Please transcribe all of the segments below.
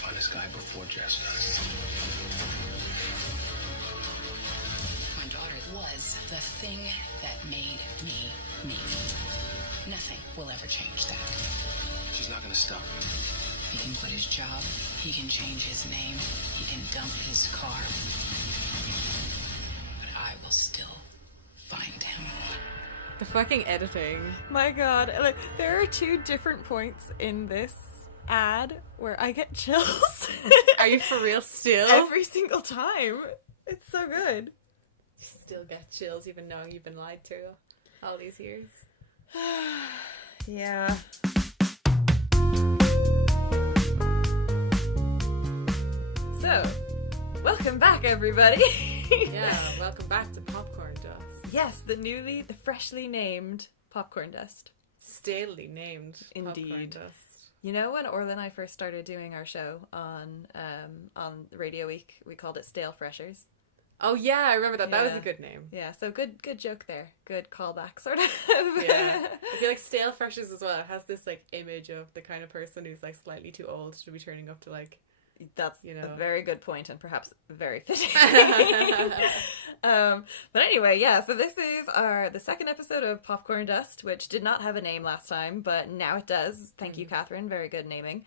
finest guy before Jessica. My daughter was the thing that made me me. Nothing will ever change that. She's not gonna stop me. He can quit his job. He can change his name. He can dump his car. But I will still find him. The fucking editing. My god. Like, there are 2 different points in this ad where I get chills. Are you for real still? Every single time. It's so good. Still get chills even knowing you've been lied to all these years. Yeah. So, welcome back, everybody. Yeah, welcome back to Popcorn Dust. Yes, the freshly named Popcorn Dust. Stalely named Indeed. Popcorn Dust. You know, when Orla and I first started doing our show on Radio Week, we called it Stale Freshers. Oh yeah, I remember that. That was Yeah. a good name. Yeah, so good joke there. Good callback, sort of. Yeah. I feel like Stale Freshers as well. It has this like image of the kind of person who's like slightly too old to be turning up to like. That's You know. a very good point and perhaps very fitting. But anyway, yeah, so this is the second episode of Popcorn Dust, which did not have a name last time, but now it does. Thank you, Catherine. Very good naming.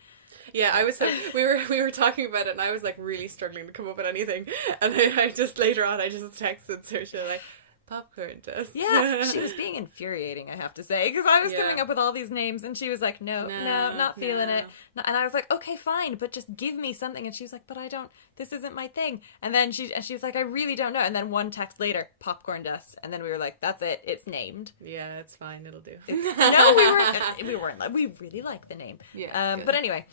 Yeah, I was. We were talking about it, and I was like really struggling to come up with anything. And I just later on, I just texted Saoirse like, "Popcorn Dust." Yeah, she was being infuriating, I have to say, because I was Yeah. coming up with all these names, and she was like, no, not feeling it. No. And I was like, okay, fine, but just give me something. And she was like, but I don't, this isn't my thing. And then she was like, I really don't know. And then one text later, Popcorn Dust. And then we were like, that's it, it's named. Yeah, it's fine. It'll do. No, we weren't. We really like the name. Yeah. But anyway,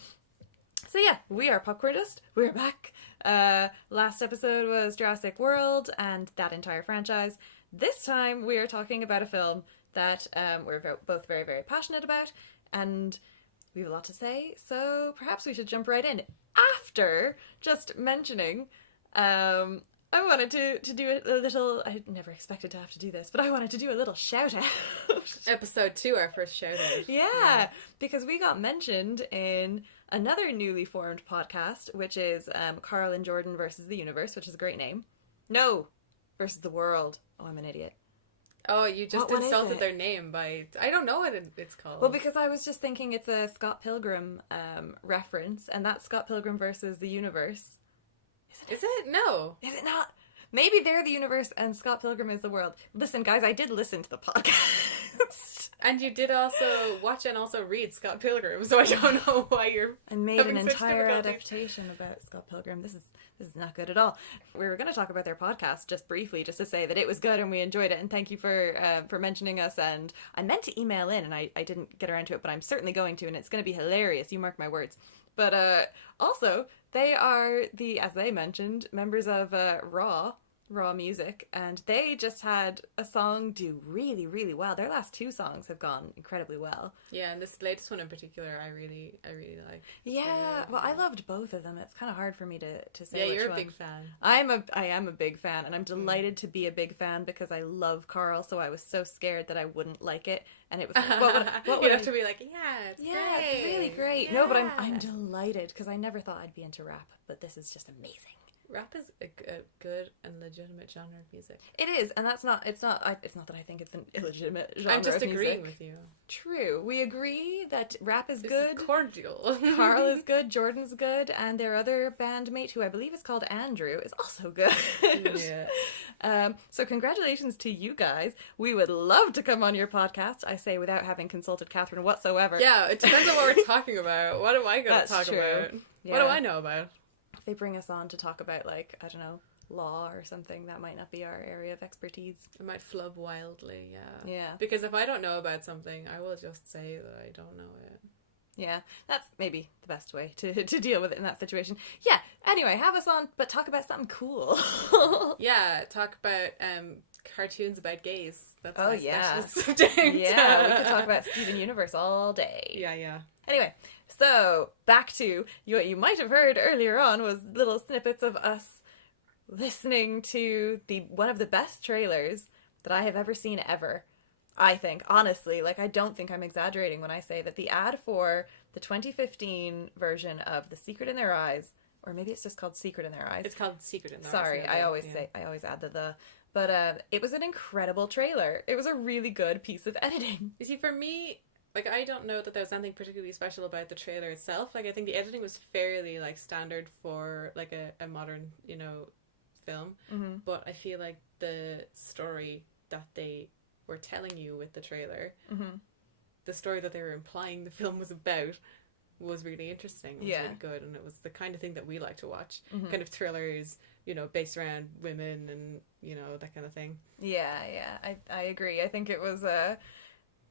so yeah, we are Popcorn Dust. We're back. Last episode was Jurassic World and that entire franchise. This time we are talking about a film that we're both very, very passionate about, and we have a lot to say, so perhaps we should jump right in. After just mentioning, I wanted to do a little, I never expected to have to do this, but I wanted to do a little shout out. Episode 2, our first shout out. Yeah, because we got mentioned in another newly formed podcast, which is Carl and Jordan versus the Universe, which is a great name. No, versus the World. Oh, I'm an idiot. Oh, you just What one is insulted it? their name by... I don't know what it's called. Well, because I was just thinking it's a Scott Pilgrim reference, and that's Scott Pilgrim versus the Universe. Is it? No. Is it not? Maybe they're the universe and Scott Pilgrim is the world. Listen, guys, I did listen to the podcast. And you did also watch and also read Scott Pilgrim, so I don't know why you're... And made having an such entire difficulties. adaptation about Scott Pilgrim. This is not good at all. We were going to talk about their podcast just briefly, just to say that it was good and we enjoyed it, and thank you for mentioning us. And I meant to email in and I didn't get around to it, but I'm certainly going to, and it's going to be hilarious. You mark my words. But also, they are as they mentioned, members of Raw Music, and they just had a song do really, really well. Their last 2 songs have gone incredibly well. Yeah, and this latest one in particular, I really like. Yeah, well, I loved both of them. It's kind of hard for me to say. Yeah, which you're a one. big fan. I am a big fan, and I'm delighted to be a big fan because I love Carl. So I was so scared that I wouldn't like it, and it was what You'd have to be like, yeah, it's great. it's really great. Yeah. No, but I'm delighted because I never thought I'd be into rap, but this is just amazing. Rap is a good and legitimate genre of music. It is, and it's not that I think it's an illegitimate genre. I'm just of agreeing music. with you. True, we agree that rap is This good. is cordial. Carl is good, Jordan's good, and their other bandmate, who I believe is called Andrew, is also good. Yeah. So congratulations to you guys. We would love to come on your podcast, I say without having consulted Catherine whatsoever. Yeah, it depends on what we're talking about. What am I going to That's talk true. about? Yeah. What do I know about? If they bring us on to talk about, like, I don't know, law or something, that might not be our area of expertise. It might flub wildly, yeah. Yeah. Because if I don't know about something, I will just say that I don't know it. Yeah, that's maybe the best way to deal with it in that situation. Yeah, anyway, have us on, but talk about something cool. Yeah, talk about cartoons about gays. That's my yeah. special subject. Yeah, we could talk about Steven Universe all day. Yeah. Anyway, so back to what you might have heard earlier on was little snippets of us listening to one of the best trailers that I have ever seen ever. I think, honestly, like, I don't think I'm exaggerating when I say that the ad for the 2015 version of The Secret in Their Eyes, or maybe it's just called Secret in Their Eyes. It's called Secret in Their Eyes. Sorry, I always add the. But it was an incredible trailer. It was a really good piece of editing. You see, for me, like, I don't know that there was anything particularly special about the trailer itself. Like, I think the editing was fairly, like, standard for, like, a modern, you know, film. Mm-hmm. But I feel like the story that they were telling you with the trailer, mm-hmm. the story that they were implying the film was about, was really interesting. It was really good, and it was the kind of thing that we like to watch. Mm-hmm. Kind of thrillers, you know, based around women and, you know, that kind of thing. Yeah, I agree. I think it was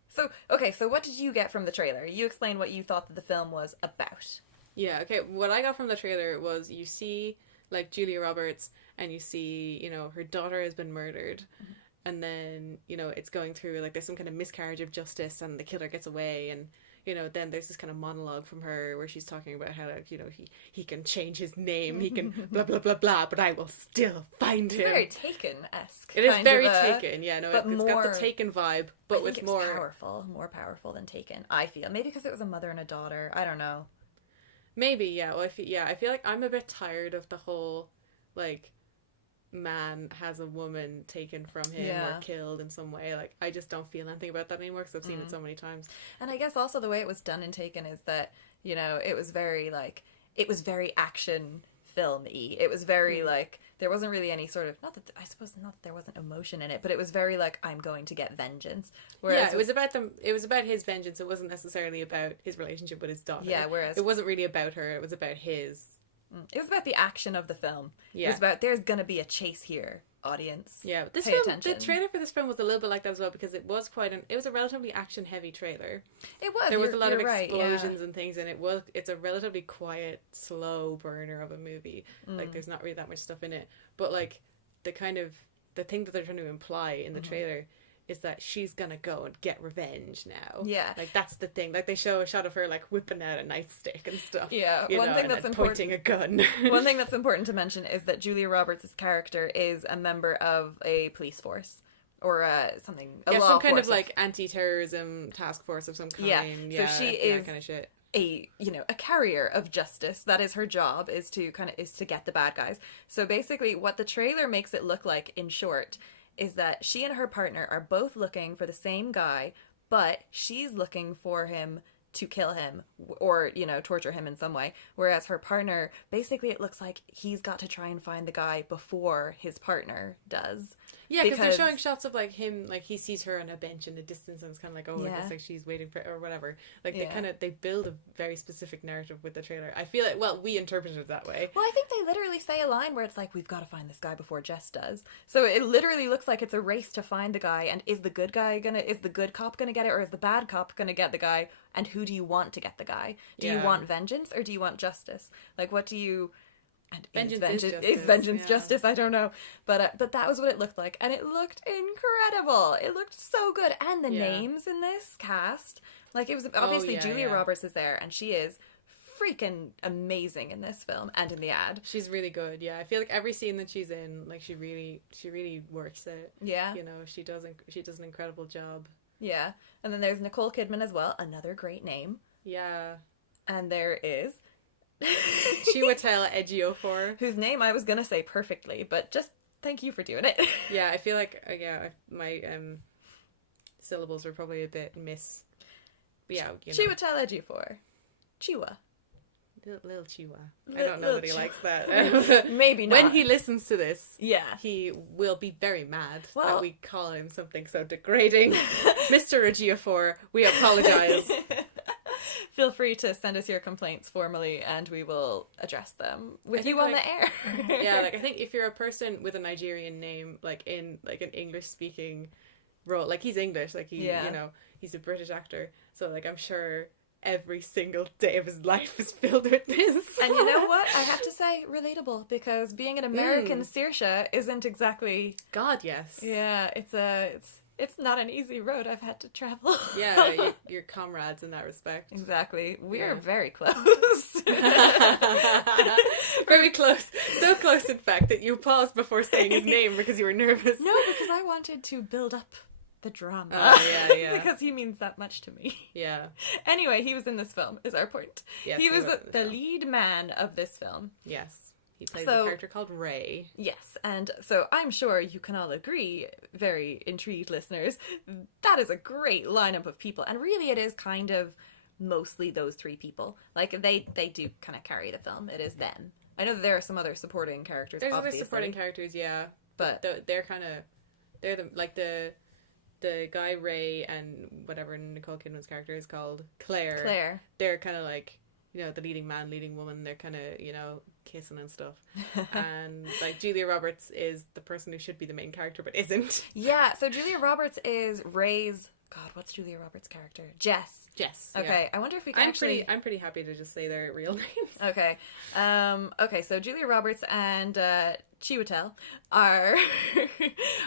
So what did you get from the trailer? You explain what you thought that the film was about. Yeah, okay, what I got from the trailer was you see, like, Julia Roberts, and you see, you know, her daughter has been murdered, mm-hmm. and then, you know, it's going through, like, there's some kind of miscarriage of justice, and the killer gets away, and, you know, then there's this kind of monologue from her where she's talking about how, like, you know, he can change his name, he can blah, blah, blah, blah, but I will still find him. It's very Taken-esque. It is very Taken, yeah, no, it's got the Taken vibe, but with more... more powerful than Taken, I feel. Maybe because it was a mother and a daughter, I don't know. Maybe, yeah, well, I feel like I'm a bit tired of the whole, like, man has a woman taken from him or killed in some way. Like, I just don't feel anything about that anymore because I've seen it so many times. And I guess also the way it was done in Taken is that, you know, it was very very action film-y. It was very like, there wasn't really any sort of, not that there wasn't emotion in it, but it was very like, I'm going to get vengeance. Whereas it was about his vengeance. It wasn't necessarily about his relationship with his daughter. Yeah, whereas it wasn't really about her, it was about his. It was about the action of the film. Yeah. It was about, there's gonna be a chase here, audience. Yeah, but the trailer for this film was a little bit like that as well, because it was it was a relatively action-heavy trailer. It was. There was a lot of explosions and things, and it's a relatively quiet, slow burner of a movie. Like, there's not really that much stuff in it. But, like, the thing that they're trying to imply in the trailer is that she's gonna go and get revenge now. Yeah. Like, that's the thing. Like, they show a shot of her, like, whipping out a nightstick and stuff. Yeah. One thing that's important... pointing a gun. One thing that's important to mention is that Julia Roberts' character is a member of a police force. Or something... some kind of, like, anti-terrorism task force of some kind. Yeah. So she is... kind of shit. A carrier of justice. That is her job, is to get the bad guys. So basically, what the trailer makes it look like, in short, is that she and her partner are both looking for the same guy, but she's looking for him to kill him or, you know, torture him in some way. Whereas her partner, basically it looks like he's got to try and find the guy before his partner does. Yeah, because they're showing shots of, like, him, like, he sees her on a bench in the distance and it's kind of like, oh, I guess, like, she's waiting for, or whatever. Like, they build a very specific narrative with the trailer. I feel like, well, we interpreted it that way. Well, I think they literally say a line where it's like, we've got to find this guy before Jess does. So it literally looks like it's a race to find the guy, and is the good cop gonna get it, or is the bad cop gonna get the guy? And who do you want to get the guy? Do you want vengeance, or do you want justice? Like, what do you... And is vengeance justice? I don't know, but that was what it looked like, and it looked incredible. It looked so good, and the names in this cast, like, it was obviously Julia Roberts is there, and she is freaking amazing in this film and in the ad. She's really good. Yeah, I feel like every scene that she's in, like, she really works it. Yeah, you know, she does an incredible job. Yeah, and then there's Nicole Kidman as well, another great name. Yeah, and there is. Chiwetel Ejiofor, whose name I was gonna say perfectly, but just thank you for doing it. Yeah, I feel like my syllables were probably a bit miss. But yeah, you know. Chiwetel Ejiofor, Chiwa, little Chiwa. I don't know that he likes that. Maybe not. When he listens to this, he will be very mad that we call him something so degrading. Mr. Ejiofor, we apologize. Feel free to send us your complaints formally, and we will address them with you on the air. Yeah, like, I think if you're a person with a Nigerian name, like, in, like, an English-speaking role, like, he's English, like, you know, he's a British actor, so, like, I'm sure every single day of his life is filled with this. And you know what? I have to say, relatable, because being an American Saoirse isn't exactly... God, yes. Yeah, it's not an easy road I've had to travel. Yeah, you're comrades in that respect. Exactly. We're very close. Very close. So close, in fact, that you paused before saying his name because you were nervous. No, because I wanted to build up the drama. Oh, yeah. Because he means that much to me. Yeah. Anyway, he was in this film, is our point. Yes, he was in the lead man of this film. Yes. He plays a character called Ray. Yes, and so I'm sure you can all agree, very intrigued listeners, that is a great lineup of people. And really it is kind of mostly those three people. Like, they do kind of carry the film. It is them. I know that there are some other supporting characters, There's obviously. other supporting characters, yeah. But they're the guy Ray and whatever Nicole Kidman's character is called, Claire. They're kind of like, you know, the leading man, leading woman. They're kind of, you know, kissing and stuff. And like Julia Roberts is the person who should be the main character but isn't. Yeah, so Julia Roberts is Ray's... God, what's Julia Roberts' character? Jess. Okay, yeah. I wonder if we can I'm pretty happy to just say their real names. Okay. Okay, so Julia Roberts and Chiwetel are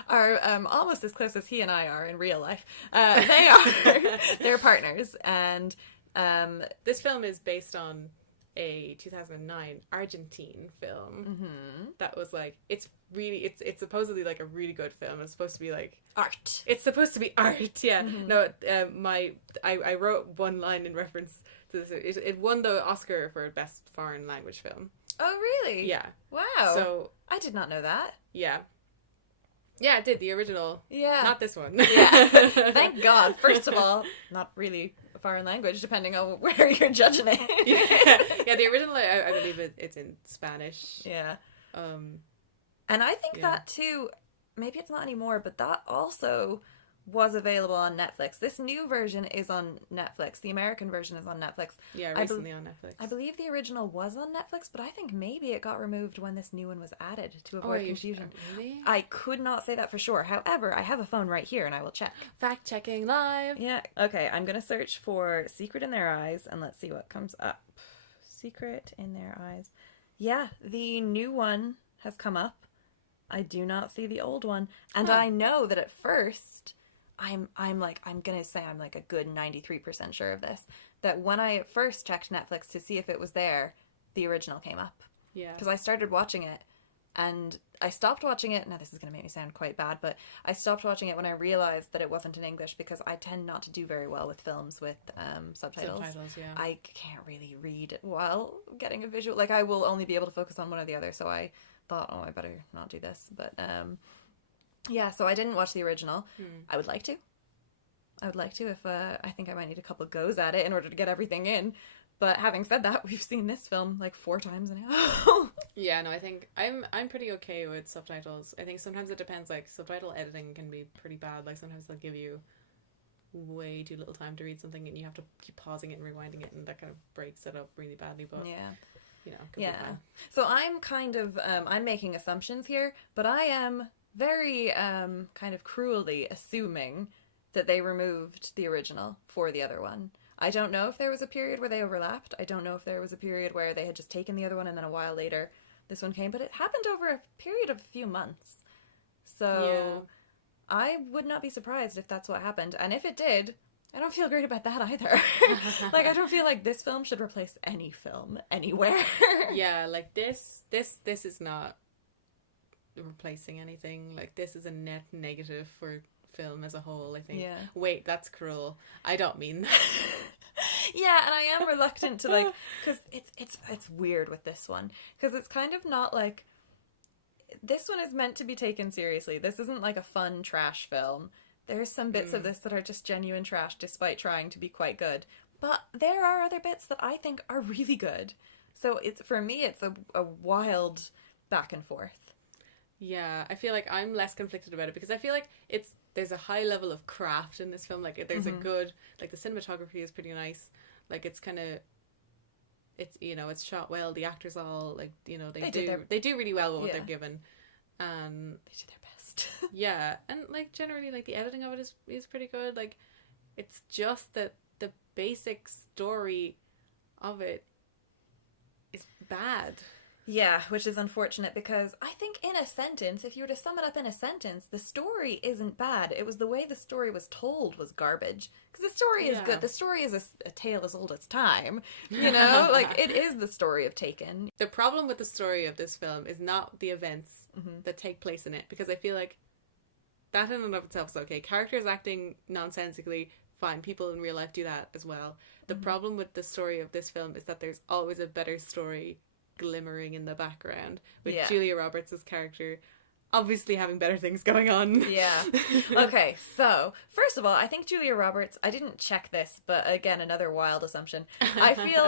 almost as close as he and I are in real life. They're partners, and this film is based on a 2009 Argentine film that was like, it's supposedly like a really good film. It's supposed to be like art. It's supposed to be art, yeah. No, I wrote one line in reference to this. It won the Oscar for Best Foreign Language Film. Oh, really? Yeah. Wow. So I did not know that. Yeah. Yeah, it did. The original. Yeah. Not this one. Yeah. Thank God. First of all, not really a foreign language, depending on where you're judging it. Yeah, the original, I believe it's in Spanish. Yeah. And I think that too, maybe it's not anymore, but that also was available on Netflix. This new version is on Netflix. The American version is on Netflix. Yeah, recently on Netflix. I believe the original was on Netflix, but I think maybe it got removed when this new one was added to avoid confusion. Really? I could not say that for sure. However, I have a phone right here and I will check. Fact checking live. Yeah. Okay, I'm going to search for Secret in Their Eyes and let's see what comes up. Secret in Their Eyes. Yeah, the new one has come up. I do not see the old one. And I know that at first... I'm gonna say I'm like a good 93% sure of this, that when I first checked Netflix to see if it was there, the original came up. Yeah. Because I started watching it, and I stopped watching it, now this is gonna make me sound quite bad, but I stopped watching it when I realized that it wasn't in English, because I tend not to do very well with films with subtitles. Yeah. I can't really read while getting a visual, like I will only be able to focus on one or the other, so I thought, oh, I better not do this, but yeah, so I didn't watch the original. I would like to. If I think I might need a couple of goes at it in order to get everything in. But having said that, we've seen this film like 4 times now. Yeah, no, I think I'm pretty okay with subtitles. I think sometimes it depends, like subtitle editing can be pretty bad. Like sometimes they'll give you way too little time to read something and you have to keep pausing it and rewinding it, and that kind of breaks it up really badly. But yeah. You know, could be fine. So I'm kind of I'm making assumptions here, but I am very kind of cruelly assuming that they removed the original for the other one. I don't know if there was a period where they overlapped. I don't know if there was a period where they had just taken the other one and then a while later this one came, but it happened over a period of a few months. So I would not be surprised if that's what happened. And if it did, I don't feel great about that either. Like, I don't feel like this film should replace any film anywhere. Yeah, like this is not replacing anything. Like, this is a net negative for film as a whole, I think. Yeah. Wait, that's cruel. I don't mean that. Yeah, and I am reluctant to, like, because it's weird with this one, because it's kind of not like, this one is meant to be taken seriously. This isn't like a fun trash film. There's some bits of this that are just genuine trash despite trying to be quite good, but there are other bits that I think are really good. So for me it's a wild back and forth. Yeah, I feel like I'm less conflicted about it because I feel like there's a high level of craft in this film. Like, there's a good, like, the cinematography is pretty nice. Like, it's kind of, it's, you know, it's shot well. The actors all, like, you know, they do really well with what they're given. They do their best. Yeah, and, like, generally, like, the editing of it is pretty good. Like, it's just that the basic story of it is bad. Yeah, which is unfortunate because I think in a sentence, if you were to sum it up in a sentence, the story isn't bad. It was the way the story was told was garbage. Because the story is good. The story is a tale as old as time. You know? Like, it is the story of Taken. The problem with the story of this film is not the events that take place in it. Because I feel like that in and of itself is okay. Characters acting nonsensically, fine. People in real life do that as well. The problem with the story of this film is that there's always a better story glimmering in the background, with Julia Roberts' character obviously having better things going on. Yeah. Okay, so first of all, I think Julia Roberts, I didn't check this, but again, another wild assumption. I feel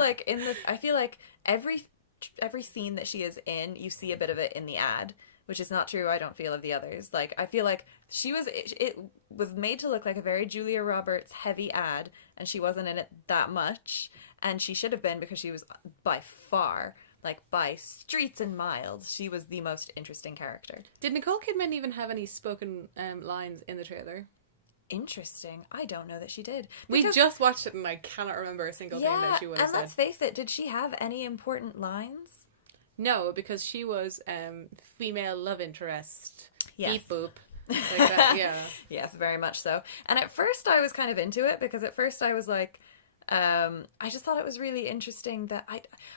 like every scene that she is in, you see a bit of it in the ad, which is not true, I don't feel, of the others. Like, I feel like it was made to look like a very Julia Roberts heavy ad, and she wasn't in it that much, and she should have been, because she was by far, like, by streets and miles, she was the most interesting character. Did Nicole Kidman even have any spoken lines in the trailer? Interesting. I don't know that she did. We just watched it and I cannot remember a single thing that she would have and said. let's face it, did she have any important lines? No, because she was female love interest. Yes. Beep boop. Like that, yeah. Yes, very much so. And at first I was kind of into it, because at first I was like, I just thought it was really interesting that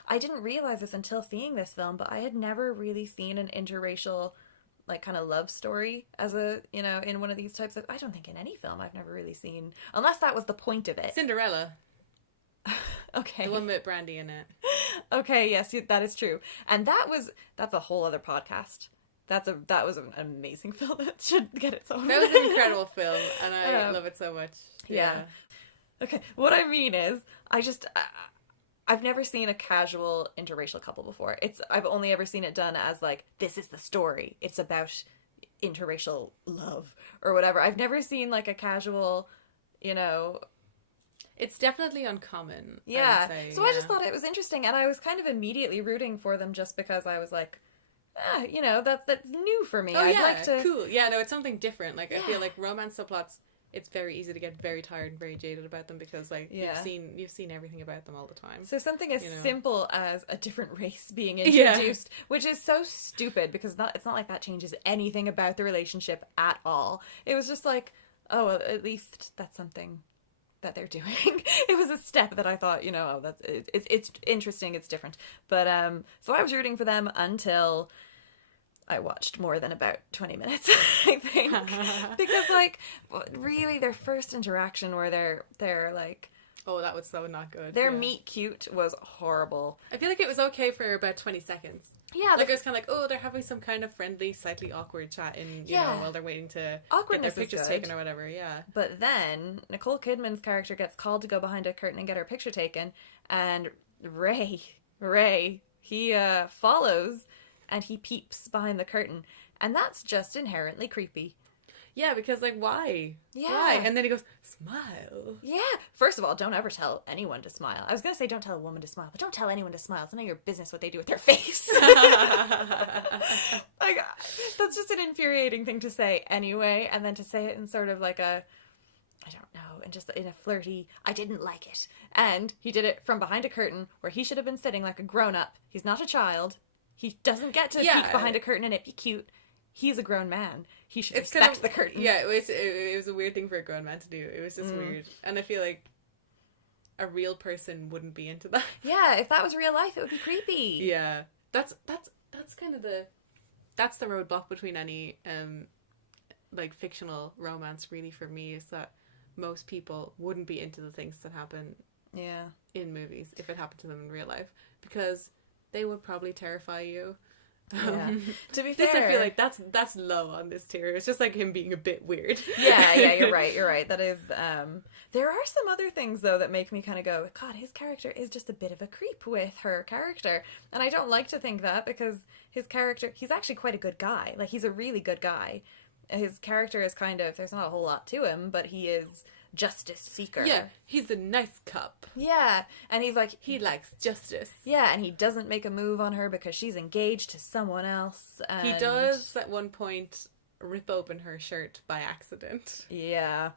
I didn't realize this until seeing this film, but I had never really seen an interracial, like, kind of love story as a, you know, in one of these types of, I don't think in any film I've never really seen, unless that was the point of it. Cinderella. Okay. The one with Brandy in it. Okay, yes, that is true. And that's a whole other podcast. That was an amazing film that should get its own. That was an incredible film, and I love it so much. Yeah. Okay, what I mean is, I've never seen a casual interracial couple before. I've only ever seen it done as, like, this is the story. It's about interracial love or whatever. I've never seen, like, a casual, you know. It's definitely uncommon. Yeah. I would say, so I just thought it was interesting, and I was kind of immediately rooting for them just because I was like, you know, that's new for me. Oh, I'd yeah, like to... cool. Yeah, no, it's something different. Like, I feel like romance subplots, it's very easy to get very tired and very jaded about them, because, like, you've seen everything about them all the time. So something as simple as a different race being introduced, which is so stupid, because it's not like that changes anything about the relationship at all. It was just like, oh, at least that's something that they're doing. It was a step that I thought, you know, oh, it's interesting, it's different. But so I was rooting for them until I watched more than about 20 minutes, I think. Because, like, really, their first interaction where they're like... Oh, that was so not good. Their meet cute was horrible. I feel like it was okay for about 20 seconds. Yeah. Like, it was kind of like, oh, they're having some kind of friendly, slightly awkward chat you know, while they're waiting to get their pictures taken or whatever, yeah. But then, Nicole Kidman's character gets called to go behind a curtain and get her picture taken, and Ray, he follows... and he peeps behind the curtain. And that's just inherently creepy. Yeah, because, like, why? Yeah. Why? And then he goes, smile. Yeah. First of all, don't ever tell anyone to smile. I was going to say don't tell a woman to smile, but don't tell anyone to smile. It's none of your business what they do with their face. Like, that's just an infuriating thing to say anyway. And then to say it in sort of like a, I don't know, and just in a flirty, I didn't like it. And he did it from behind a curtain where he should have been sitting like a grown-up. He's not a child. He doesn't get to peek behind a curtain and it be cute. He's a grown man. He should respect the curtain. Yeah, it was a weird thing for a grown man to do. It was just weird. And I feel like a real person wouldn't be into that. Yeah, if that was real life, it would be creepy. Yeah. That's kind of that's the roadblock between any like fictional romance, really, for me, is that most people wouldn't be into the things that happen in movies if it happened to them in real life, because they would probably terrify you. Yeah. To be This, fair, I feel like that's low on this tier. It's just like him being a bit weird. Yeah, you're right. That is, there are some other things, though, that make me kind of go, God, his character is just a bit of a creep with her character. And I don't like to think that, because his character, he's actually quite a good guy. Like, he's a really good guy. His character is kind of, there's not a whole lot to him, but he is justice seeker. Yeah, he's a nice cop. Yeah, and he's like... He likes justice. Yeah, and he doesn't make a move on her because she's engaged to someone else. And... He does, at one point, rip open her shirt by accident. Yeah.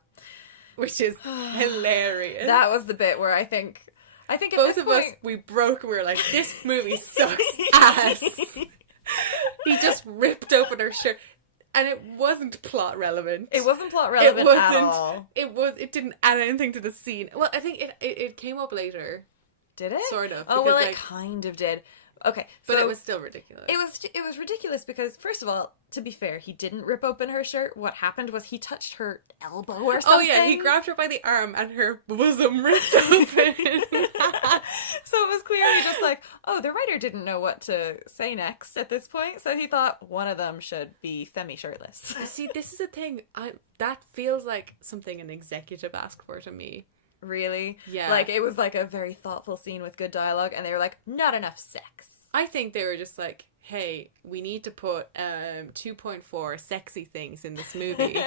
Which is hilarious. That was the bit where I think at both this of point... us, we broke. We were like, this movie sucks ass. He just ripped open her shirt. And it wasn't plot relevant. It wasn't plot relevant at all. It didn't add anything to the scene. Well, I think it came up later. Did it? Sort of. Oh, well, because, it kind of did. Okay, But so it was still ridiculous. It was ridiculous because, first of all, to be fair, he didn't rip open her shirt. What happened was he touched her elbow or something. Oh yeah, he grabbed her by the arm and her bosom ripped open. So it was clearly just like, oh, the writer didn't know what to say next at this point, so he thought one of them should be semi-shirtless. See, this is the thing. That feels like something an executive asked for to me. Really? Yeah. Like, it was like a very thoughtful scene with good dialogue, and they were like, not enough sex. I think they were just like, hey, we need to put 2.4 sexy things in this movie.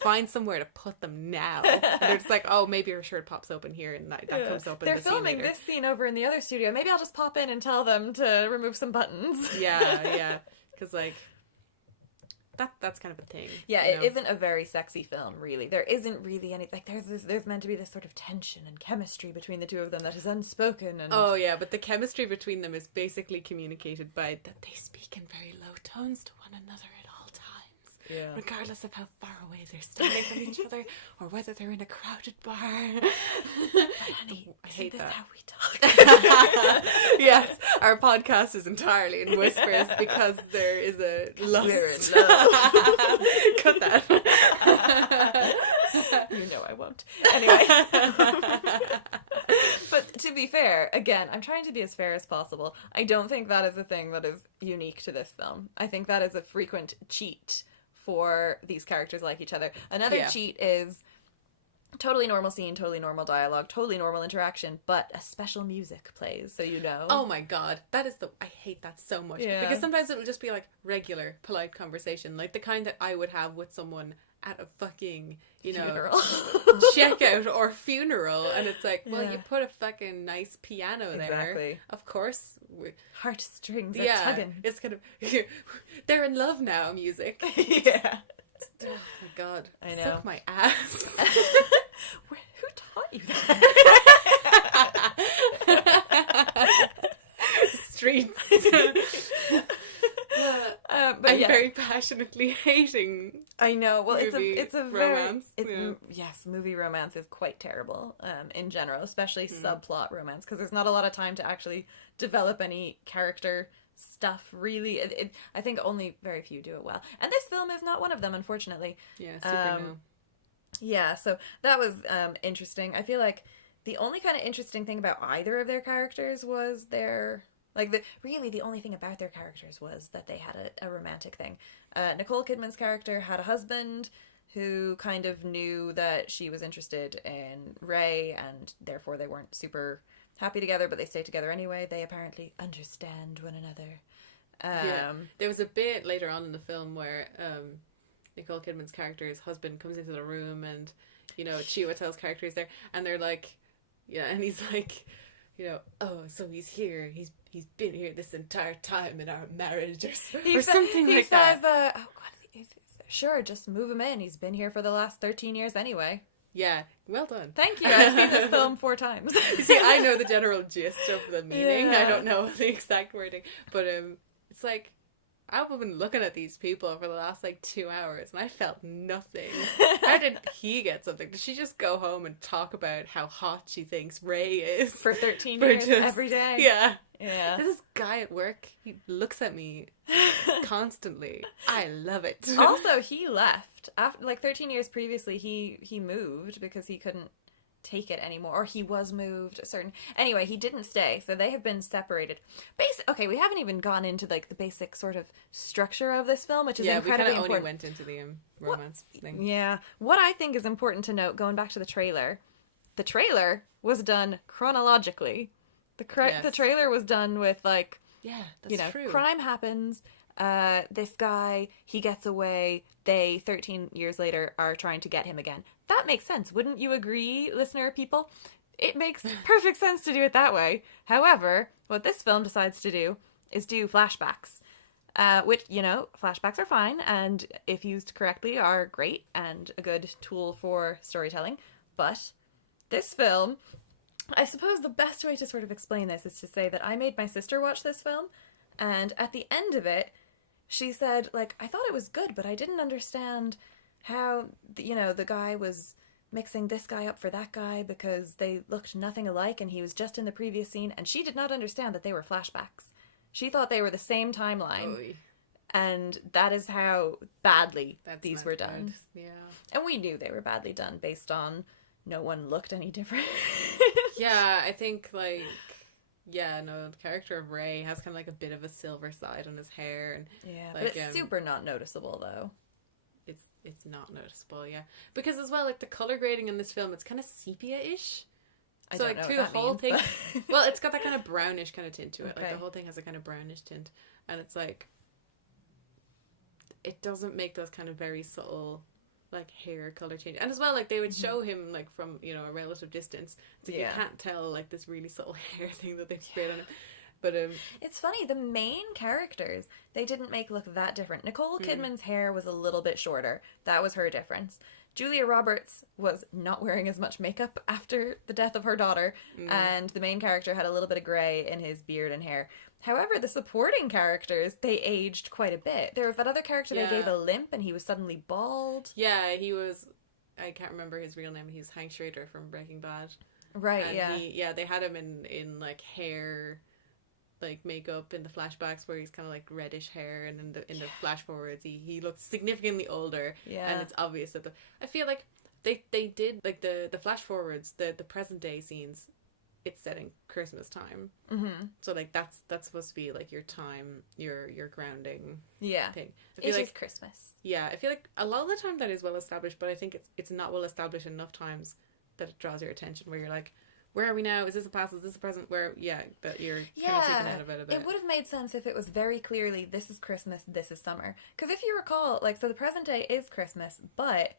Find somewhere to put them now. And they're just like, oh, maybe her shirt pops open here and that comes open. They're filming this scene over in the other studio. Maybe I'll just pop in and tell them to remove some buttons. Yeah. Because, like, that's kind of a thing. Yeah, you it know? isn't a very sexy film, really. There isn't really any, like, there's meant to be this sort of tension and chemistry between the two of them that is unspoken. And Oh, yeah, but the chemistry between them is basically communicated by that they speak in very low tones to one another at all times. Yeah. Regardless of how far away they're standing from each other or whether they're in a crowded bar. Honey, I hate this that. how we talk? Yes, our podcast is entirely in whispers because there is a lust. We're in love. Cut that. You know I won't. Anyway. But to be fair, again, I'm trying to be as fair as possible. I don't think that is a thing that is unique to this film. I think that is a frequent cheat for these characters like each other. Another cheat is totally normal scene, totally normal dialogue, totally normal interaction, but a special music plays, so you know. Oh my god, I hate that so much. Yeah. Because sometimes it'll just be like regular, polite conversation, like the kind that I would have with someone at a fucking, Funeral. checkout or funeral, and it's like, well, Yeah. you put a fucking nice piano there. Exactly. Of course. Heartstrings are tugging. It's kind of, they're in love now music. Yeah. Oh my god. I know. Suck my ass. Who taught you that? Streets. But I'm yeah. very passionately hating. I know. Well, movie it's a romance, very yes, movie romance is quite terrible in general, especially subplot romance, because there's not a lot of time to actually develop any character stuff. Really, I think only very few do it well, and this film is not one of them, unfortunately. Yeah, super no. Yeah, so that was interesting. I feel like the only kind of interesting thing about either of their characters was their... Really, the only thing about their characters was that they had a romantic thing. Nicole Kidman's character had a husband who kind of knew that she was interested in Ray, and therefore they weren't super happy together, but they stayed together anyway. They apparently understand one another. There was a bit later on in the film where Nicole Kidman's character's husband comes into the room, and Chiwetel's character is there, and they're like, and he's like, oh, so he's here. He's been here this entire time in our marriage, or something like that. Sure, just move him in. He's been here for the last 13 years anyway. Yeah, well done. Thank you. I've seen this film 4 times. You see, I know the general gist of the meaning. Yeah. I don't know the exact wording, but it's like, I've been looking at these people for the last 2 hours and I felt nothing. How did he get something? Did she just go home and talk about how hot she thinks Ray is? For 13 years, every day. Yeah. Yeah. This guy at work, he looks at me constantly. I love it. Also, he left. After 13 years previously, he moved because he couldn't take it anymore, or he was moved. Anyway, he didn't stay, so they have been separated. Okay, we haven't even gone into the basic sort of structure of this film, which is incredibly important. We only went into the romance thing. Yeah, what I think is important to note, going back to the trailer was done chronologically. The trailer was done with that's true. Crime happens. This guy, he gets away. They 13 years later are trying to get him again. That makes sense. Wouldn't you agree, listener people? It makes perfect sense to do it that way. However, what this film decides to do is do flashbacks. Which, flashbacks are fine, and if used correctly are great and a good tool for storytelling. But this film, I suppose the best way to sort of explain this is to say that I made my sister watch this film, and at the end of it, she said, I thought it was good, but I didn't understand how, the guy was mixing this guy up for that guy because they looked nothing alike and he was just in the previous scene, and she did not understand that they were flashbacks. She thought they were the same timeline. Oy. And that is how badly these were done. Good. Yeah. And we knew they were badly done based on no one looked any different. Yeah, I think, like, yeah, no, the character of Ray has kind of like a bit of a silver side on his hair. And yeah, like, but it's super not noticeable, though. It's not noticeable, yeah. Because as well, like, the color grading in this film, it's kind of sepia-ish. So, like, through the whole thing... Well, it's got that kind of brownish kind of tint to it. Okay. Like, the whole thing has a kind of brownish tint. And it's like... It doesn't make those kind of very subtle, like, hair color changes. And as well, like, they would show him, like, from, you know, a relative distance. So you can't tell, like, this really subtle hair thing that they've sprayed on him. But it's funny, the main characters, they didn't make look that different. Nicole Kidman's hair was a little bit shorter. That was her difference. Julia Roberts was not wearing as much makeup after the death of her daughter, and the main character had a little bit of grey in his beard and hair. However, the supporting characters, they aged quite a bit. There was that other character they gave a limp, and he was suddenly bald. Yeah, he was... I can't remember his real name. He was Hank Schrader from Breaking Bad. Right, and they had him in like, hair... like makeup in the flashbacks where he's kind of like reddish hair, and in the flash forwards he looks significantly older. And it's obvious that I feel like they did like the flash forwards, the present day scenes, it's set in Christmas time. So like that's supposed to be like your time, your grounding thing. It is Christmas. I feel like a lot of the time that is well established, but I think it's not well established enough times that it draws your attention, where you're like, where are we now? Is this a past? Is this a present? Where, that you're kind of freaking out about it a bit. It would have made sense if it was very clearly, this is Christmas, this is summer. Because if you recall, like, so the present day is Christmas, but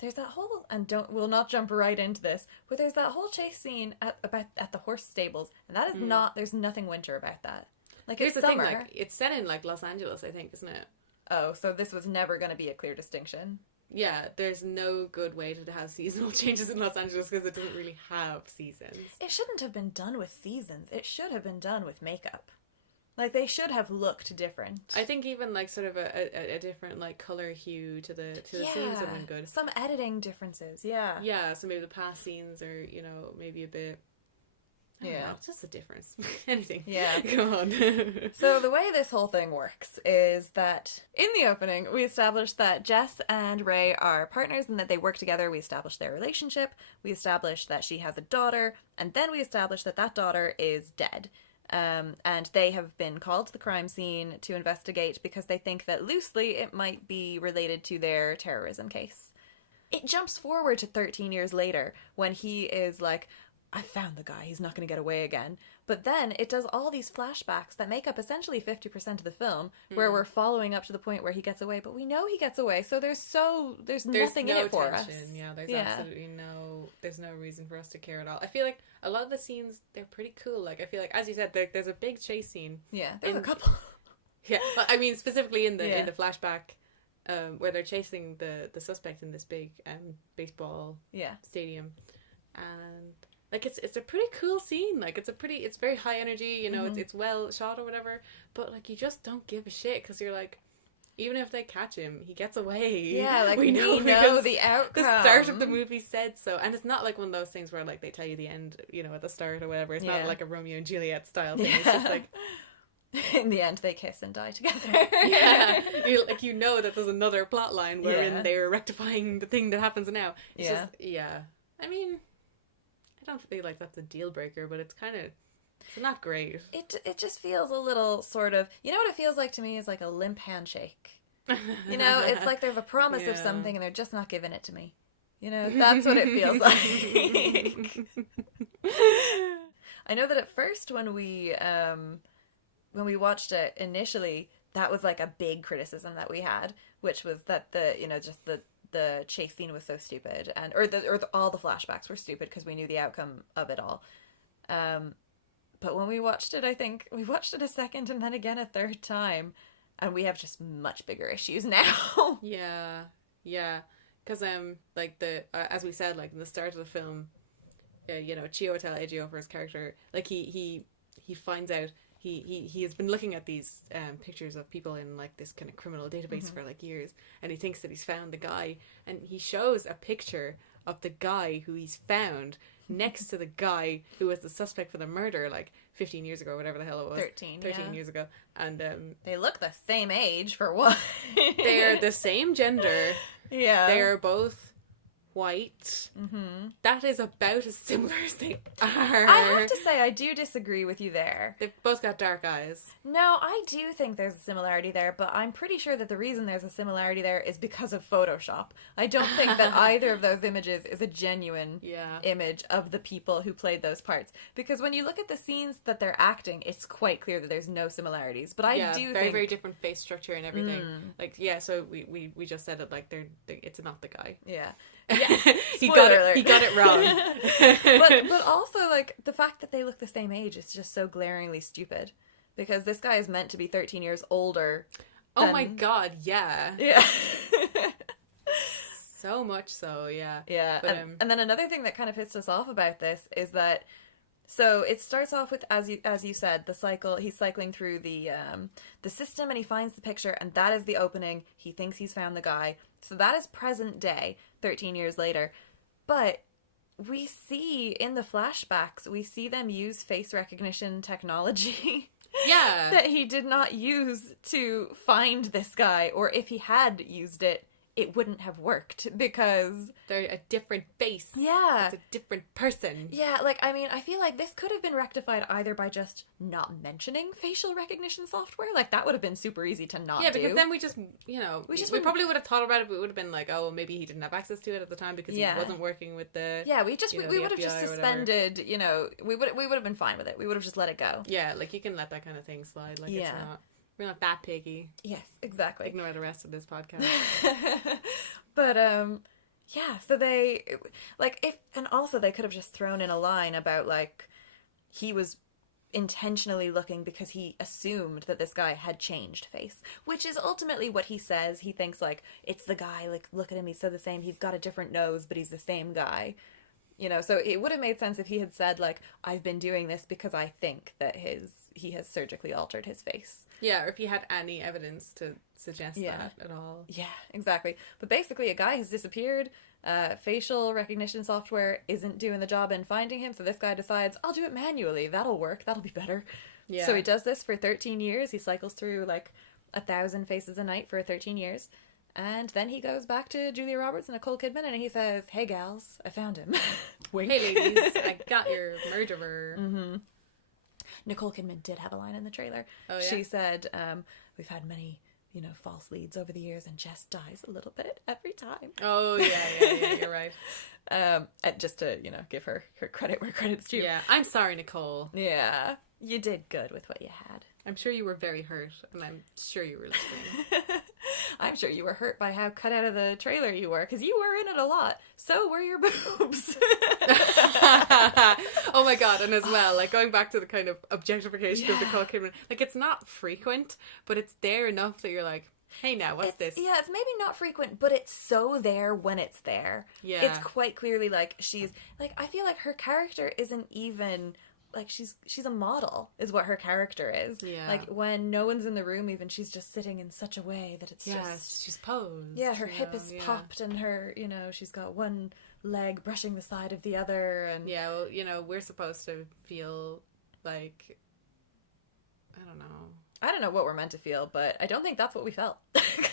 there's that whole, and we'll not jump right into this, but there's that whole chase scene at the horse stables, and that is not, there's nothing winter about that. Like, here's it's the summer. thing, like, it's set in, like, Los Angeles, I think, isn't it? Oh, so this was never going to be a clear distinction. Yeah, there's no good way to have seasonal changes in Los Angeles because it doesn't really have seasons. It shouldn't have been done with seasons. It should have been done with makeup. Like, they should have looked different. I think even, like, sort of a different, like, colour hue to the scenes would have been good. Some editing differences, Yeah, so maybe the past scenes are, you know, maybe a bit... I don't know, it's just a difference. Anything. Yeah. Go on. So the way this whole thing works is that in the opening, we established that Jess and Ray are partners and that they work together. We establish their relationship. We establish that she has a daughter. And then we establish that that daughter is dead. And they have been called to the crime scene to investigate because they think that loosely it might be related to their terrorism case. It jumps forward to 13 years later when he is like, I found the guy, he's not going to get away again. But then it does all these flashbacks that make up essentially 50% of the film, where we're following up to the point where he gets away, but we know he gets away, so there's nothing in it for us. Yeah, there's absolutely there's no reason for us to care at all. I feel like a lot of the scenes, they're pretty cool. Like, I feel like, as you said, there's a big chase scene. Yeah, there's a couple. Yeah, well, I mean, specifically in the flashback, where they're chasing the suspect in this big baseball stadium, and like it's a pretty cool scene. Like, it's very high energy, you know. It's well shot or whatever, but like, you just don't give a shit because you're like, even if they catch him, he gets away. Yeah, like, we know the outcome. The start of the movie said so, and it's not like one of those things where like they tell you the end, you know, at the start or whatever. It's not like a Romeo and Juliet style thing. It's just like, in the end, they kiss and die together. Yeah, you know that there's another plot line wherein they're rectifying the thing that happens now. It's just, I mean, I don't feel like that's a deal breaker, but it's not great. It just feels a little sort of, you know what it feels like to me is like a limp handshake. You know, it's like there's a promise of something and they're just not giving it to me. You know, that's what it feels like. I know that at first when we watched it initially, that was like a big criticism that we had, which was that the chase scene was so stupid, and all the flashbacks were stupid because we knew the outcome of it all. But when we watched it, I think we watched it a second and then again a third time, and we have just much bigger issues now. Yeah, because like as we said, like in the start of the film, you know, Chiwetel Ejiofor's character, like he finds out. He has been looking at these pictures of people in like this kind of criminal database for like years, and he thinks that he's found the guy, and he shows a picture of the guy who he's found next to the guy who was the suspect for the murder, like 15 years ago, whatever the hell it was. 13 years ago. And they look the same age for one. they're the same gender. Yeah. They're both white. Mm-hmm. That is about as similar as they are. I have to say, I do disagree with you there. They've both got dark eyes. No, I do think there's a similarity there, but I'm pretty sure that the reason there's a similarity there is because of Photoshop. I don't think that either of those images is a genuine image of the people who played those parts. Because when you look at the scenes that they're acting, it's quite clear that there's no similarities. But I do think... very different face structure and everything. Like, so we just said it, like, it's not the guy. Yeah. He got it wrong. but also, like, the fact that they look the same age is just so glaringly stupid, because this guy is meant to be 13 years older than... Oh my god, yeah so much so. But, and then another thing that kind of pissed us off about this is that, so it starts off with, as you said, the cycle. He's cycling through the system, and he finds the picture, and that is the opening. He thinks he's found the guy. So that is present day, 13 years later. But we see in the flashbacks, we see them use face recognition technology. Yeah. That he did not use to find this guy, or if he had used it, it wouldn't have worked because... They're a different face. Yeah. It's a different person. Yeah, like, I mean, I feel like this could have been rectified either by just not mentioning facial recognition software. Like, that would have been super easy to not do. Yeah, because then we just, we probably would have thought about it, but it would have been like, oh, maybe he didn't have access to it at the time because he wasn't working with the... Yeah, we would have just suspended, we would have been fine with it. We would have just let it go. Yeah, like, you can let that kind of thing slide. Like, it's not... We're not that picky. Yes, exactly. Ignore the rest of this podcast. But, so they, like, and also they could have just thrown in a line about, like, he was intentionally looking because he assumed that this guy had changed face, which is ultimately what he says. He thinks, like, it's the guy, like, look at him, he's so the same, he's got a different nose, but he's the same guy. So it would have made sense if he had said, like, I've been doing this because I think that he has surgically altered his face. Yeah, or if he had any evidence to suggest that at all. Yeah, exactly. But basically, a guy has disappeared. Facial recognition software isn't doing the job in finding him, so this guy decides, I'll do it manually. That'll work. That'll be better. Yeah. So he does this for 13 years. He cycles through, like, 1,000 faces a night for 13 years. And then he goes back to Julia Roberts and Nicole Kidman, and he says, hey, gals, I found him. Wink. Hey, ladies, I got your murderer. Mm-hmm. Nicole Kidman did have a line in the trailer. Oh, yeah? She said, we've had many, false leads over the years, and Jess dies a little bit every time. Oh, yeah, you're right. Just to, give her credit where credit's due. Yeah, I'm sorry, Nicole. Yeah, you did good with what you had. I'm sure you were very hurt, and I'm sure you were listening. I'm sure you were hurt by how cut out of the trailer you were, because you were in it a lot. So were your boobs. Oh my god, and as well, like, going back to the kind of objectification of Nicole Kidman, like, it's not frequent, but it's there enough that you're like, hey now, what's this? Yeah, it's maybe not frequent, but it's so there when it's there. Yeah. It's quite clearly, like, she's, like, I feel like her character isn't even... Like, she's a model, is what her character is. Yeah. Like, when no one's in the room even, she's just sitting in such a way that it's just... she's posed. Yeah, her hip is popped, and her, she's got one leg brushing the side of the other, and... Yeah, well, we're supposed to feel like... I don't know what we're meant to feel, but I don't think that's what we felt.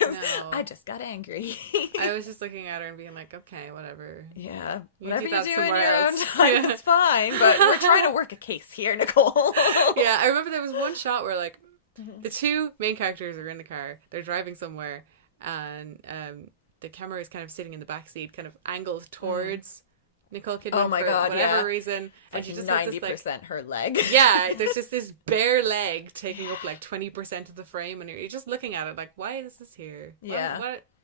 No. I just got angry. I was just looking at her and being like, okay, whatever. Yeah. Whatever you do in your own time, it's fine. But we're trying to work a case here, Nicole. Yeah, I remember there was one shot where, like, the two main characters are in the car. They're driving somewhere, and the camera is kind of sitting in the backseat, kind of angled towards Nicole Kidman for whatever reason. And she just 90% her leg. Yeah, there's just this bare leg taking up like 20% of the frame, and you're just looking at it like, why is this here? Yeah.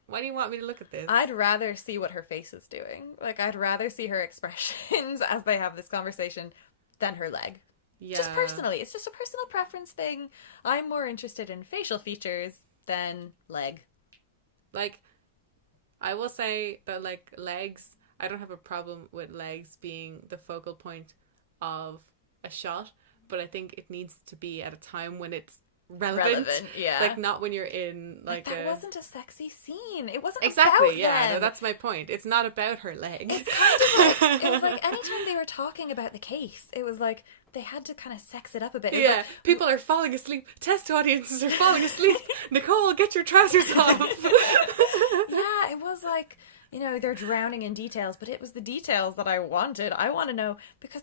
Why do you want me to look at this? I'd rather see what her face is doing. Like, I'd rather see her expressions as they have this conversation than her leg. Yeah. Just personally. It's just a personal preference thing. I'm more interested in facial features than leg. Like, I will say that, like, legs... I don't have a problem with legs being the focal point of a shot, but I think it needs to be at a time when it's relevant. Yeah. Like, not when you're in, like, that wasn't a sexy scene. It wasn't exactly, about yeah. them. No, that's my point. It's not about her leg. It's kind of like, it was like anytime they were talking about the case, it was like, they had to kind of sex it up a bit. Yeah, people are falling asleep. Test audiences are falling asleep. Nicole, get your trousers off. Yeah, it was like, you know, they're drowning in details, but it was the details that I wanted. I want to know because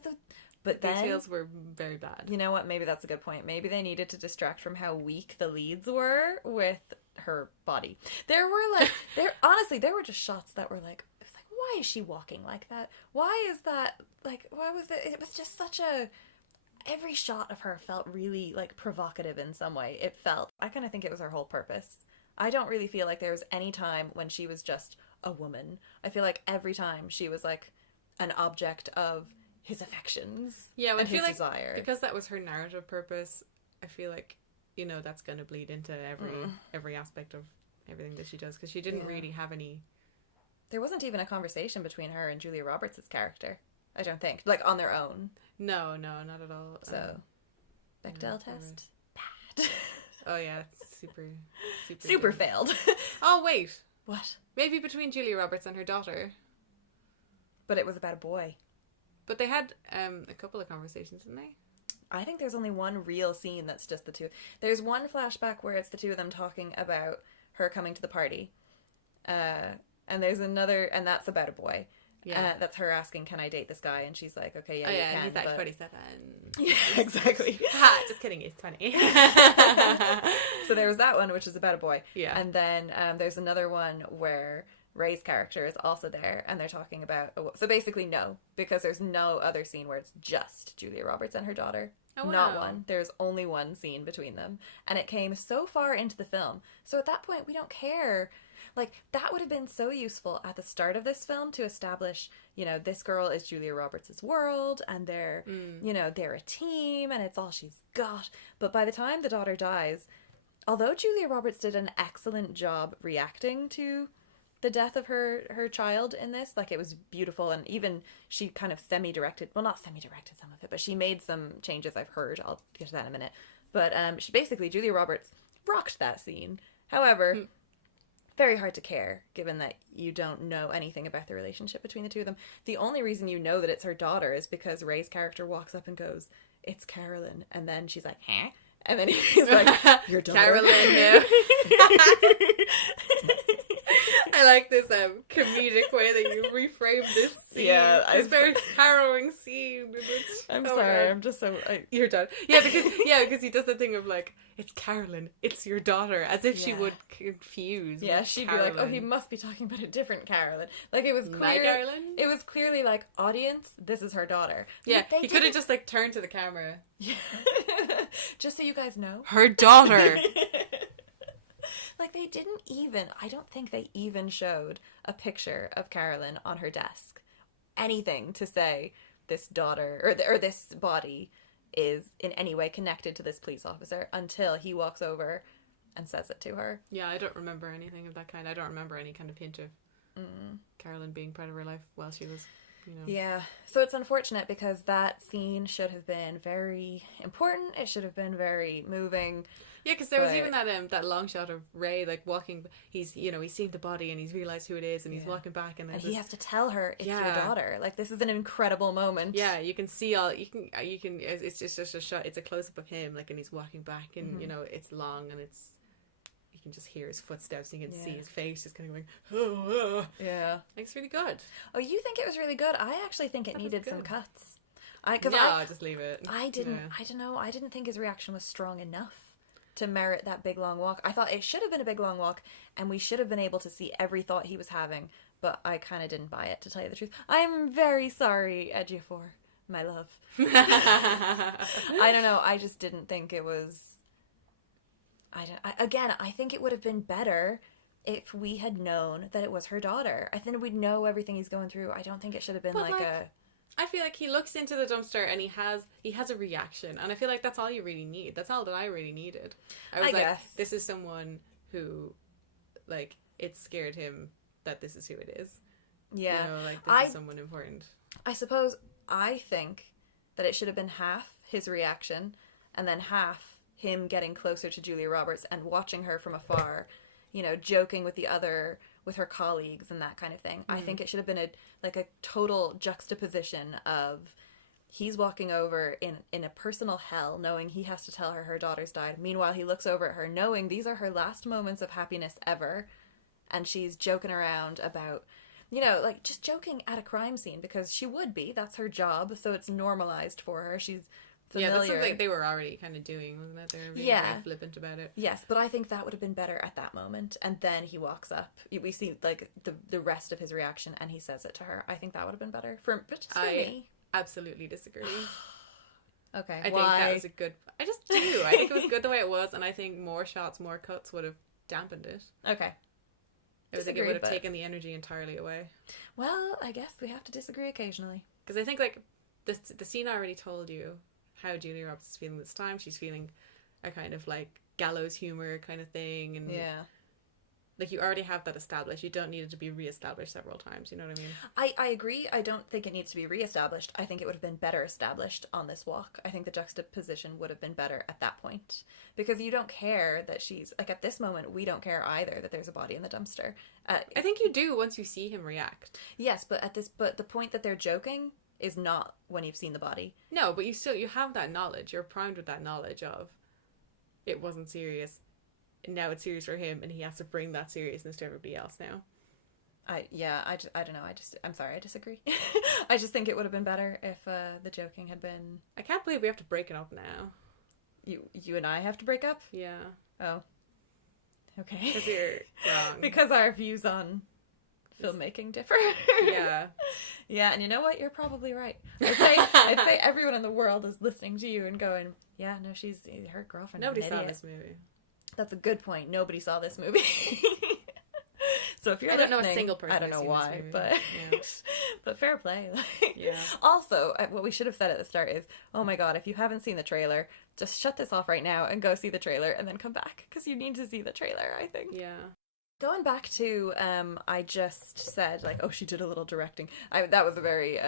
but then details were very bad. You know what? Maybe that's a good point. Maybe they needed to distract from how weak the leads were with her body. There were like, honestly, there were just shots that were like, it was like, why is she walking like that? Why is that, like, why was it? It was just such every shot of her felt really, like, provocative in some way. It felt, I kind of think it was her whole purpose. I don't really feel like there was any time when she was just a woman. I feel like every time she was, like, an object of his affections. Yeah, well, and I feel his like desire. because that was her narrative purpose, I feel like, you know, that's going to bleed into every aspect of everything that she does, because she didn't really have any... There wasn't even a conversation between her and Julia Roberts' character, I don't think. Like, on their own. No, not at all. So, Bechdel test? Bad. Oh yeah, super failed. Oh wait. What? Maybe between Julia Roberts and her daughter. But it was about a boy. But they had a couple of conversations, didn't they? I think there's only one real scene that's just the two. There's one flashback where it's the two of them talking about her coming to the party. And there's another, and that's about a boy. Yeah. That's her asking, can I date this guy? And she's like, okay, yeah, you can. And he's like, but... 27. Yeah, exactly. Ha, just kidding, he's 20. So there was that one, which is about a boy. Yeah. And then there's another one where Ray's character is also there, and they're talking about... So basically, no, because there's no other scene where it's just Julia Roberts and her daughter. Oh, wow. Not one. There's only one scene between them. And it came so far into the film. So at that point, we don't care... Like, that would have been so useful at the start of this film to establish, you know, this girl is Julia Roberts' world, and they're, you know, they're a team, and it's all she's got. But by the time the daughter dies, although Julia Roberts did an excellent job reacting to the death of her child in this, like, it was beautiful, and even she kind of semi-directed, well, not semi-directed some of it, but she made some changes, I've heard. I'll get to that in a minute. But she basically, Julia Roberts rocked that scene. However... very hard to care, given that you don't know anything about the relationship between the two of them. The only reason you know that it's her daughter is because Ray's character walks up and goes, it's Carolyn. And then she's like, huh? And then he's like, your daughter? Carolyn, yeah. I like this comedic way that you reframe this scene. Yeah, it's a very harrowing scene. I'm sorry, God. I'm just so... You're done. Yeah, because he does the thing of like, it's Carolyn, it's your daughter, as if she would confuse. Yeah, she'd Carolyn. Be like, oh, he must be talking about a different Carolyn. Like, it was clear... My Carolyn? It was clearly like, audience, this is her daughter. Yeah, he could have just like turned to the camera. Yeah. Just so you guys know. Her daughter. Like, they didn't even... I don't think they even showed a picture of Carolyn on her desk. Anything to say this daughter, or this body is in any way connected to this police officer until he walks over and says it to her. Yeah, I don't remember anything of that kind. I don't remember any kind of hint of Carolyn being part of her life while she was... You know. Yeah, so it's unfortunate because that scene should have been very important. It should have been very moving. Yeah, because there was even that long shot of Ray like walking. He's seen the body and he's realized who it is, and he's walking back, and he has to tell her it's your daughter. Like, this is an incredible moment. Yeah, you can see all you can. It's just a shot. It's a close up of him, like, and he's walking back, and you know it's long, and it's. You can just hear his footsteps, and you can see his face just kind of going, oh. Yeah. It's really good. Oh, you think it was really good? I actually think it needed some cuts. Just leave it. I don't know. I didn't think his reaction was strong enough to merit that big long walk. I thought it should have been a big long walk, and we should have been able to see every thought he was having, but I kind of didn't buy it, to tell you the truth. I'm very sorry, Ejiofor, my love. I don't know. I just didn't think it was... I think it would have been better if we had known that it was her daughter. I think we'd know everything he's going through. I don't think it should have been I feel like he looks into the dumpster and he has a reaction, and I feel like that's all you really need. That's all that I really needed. I was like, this is someone who, like, it scared him that this is who it is. Yeah. You know, like, this is someone important. I suppose I think that it should have been half his reaction and then half him getting closer to Julia Roberts and watching her from afar, you know, joking with her colleagues and that kind of thing. I think it should have been a total juxtaposition of He's walking over in a personal hell, knowing he has to tell her her daughter's died. Meanwhile, he looks over at her, knowing these are her last moments of happiness ever. And she's joking around about, you know, like, just joking at a crime scene, because she would be. That's her job, so it's normalized for her. She's familiar. Yeah, that's something they were already kind of doing, wasn't it? They were being very flippant about it. Yes, but I think that would have been better at that moment. And then he walks up. We see, like, the rest of his reaction, and he says it to her. I think that would have been better. But just for me. Absolutely disagree. Okay, I think that was a good... I just do. I think it was good the way it was, and I think more shots, more cuts would have dampened it. Okay. I think it would have taken the energy entirely away. Well, I guess we have to disagree occasionally. Because I think, like, the scene already told you how Julia Roberts is feeling this time. She's feeling a kind of, like, gallows humor kind of thing. And yeah. Like, you already have that established. You don't need it to be re-established several times. You know what I mean? I agree. I don't think it needs to be re-established. I think it would have been better established on this walk. I think the juxtaposition would have been better at that point. Because you don't care that she's... Like, at this moment, we don't care either that there's a body in the dumpster. I think you do once you see him react. Yes, but the point that they're joking is not when you've seen the body. No, but you have that knowledge. You're primed with that knowledge of it wasn't serious. Now it's serious for him, and he has to bring that seriousness to everybody else now. I don't know. I'm sorry, I disagree. I just think it would have been better if the joking had been... I can't believe we have to break it up now. You and I have to break up? Yeah. Oh. Okay. Because you're wrong. Because our views on filmmaking differ. Yeah. Yeah, and you know what? You're probably right. I'd say everyone in the world is listening to you and going, yeah, no, she's her girlfriend. Nobody saw this movie. That's a good point. Nobody saw this movie. So if you're I don't know a single person. I don't know why, but yeah. but fair play. Yeah. Also, what we should have said at the start is, oh my god, if you haven't seen the trailer, just shut this off right now and go see the trailer and then come back, because you need to see the trailer, I think. Yeah. Going back to, I just said, like, oh, she did a little directing. That was a very,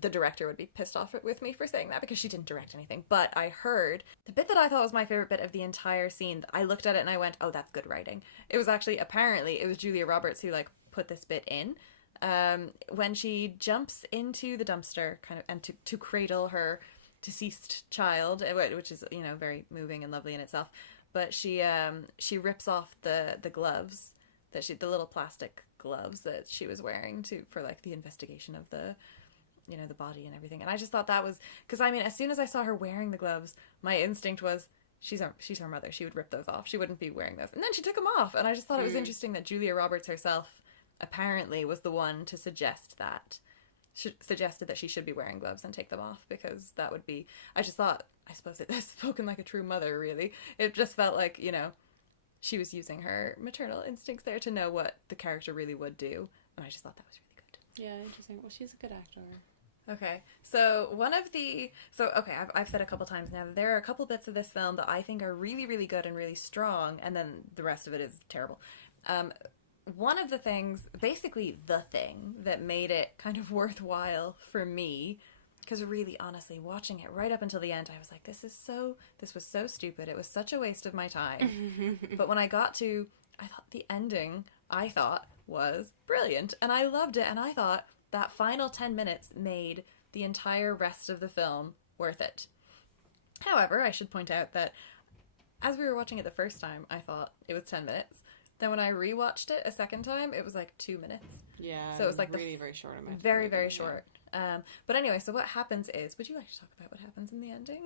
the director would be pissed off with me for saying that, because she didn't direct anything. But I heard, the bit that I thought was my favorite bit of the entire scene, I looked at it and I went, oh, that's good writing. It was actually, apparently, it was Julia Roberts who, like, put this bit in. When she jumps into the dumpster, kind of, and to cradle her deceased child, which is, you know, very moving and lovely in itself. But she rips off the gloves the little plastic gloves that she was wearing for like the investigation of the, you know, the body and everything. And I just thought that was, because I mean, as soon as I saw her wearing the gloves, my instinct was she's her mother. She would rip those off. She wouldn't be wearing those. And then she took them off. And I just thought it was interesting that Julia Roberts herself apparently was the one to suggested that she should be wearing gloves and take them off, because that would be, I just thought, I suppose it has spoken like a true mother, really. It just felt like, you know, she was using her maternal instincts there to know what the character really would do. And I just thought that was really good. Yeah, interesting. Well, she's a good actor. Okay, so I've said a couple times now that there are a couple bits of this film that I think are really, really good and really strong, and then the rest of it is terrible. One of the things, basically the thing that made it kind of worthwhile for me, because really, honestly, watching it right up until the end, I was like, this was so stupid. It was such a waste of my time. But when I got to, I thought the ending, was brilliant. And I loved it. And I thought that final 10 minutes made the entire rest of the film worth it. However, I should point out that as we were watching it the first time, I thought it was 10 minutes. Then when I rewatched it a second time, it was like 2 minutes. Yeah. So it was like really, very short. Very, very short. But anyway, so what happens is, would you like to talk about what happens in the ending?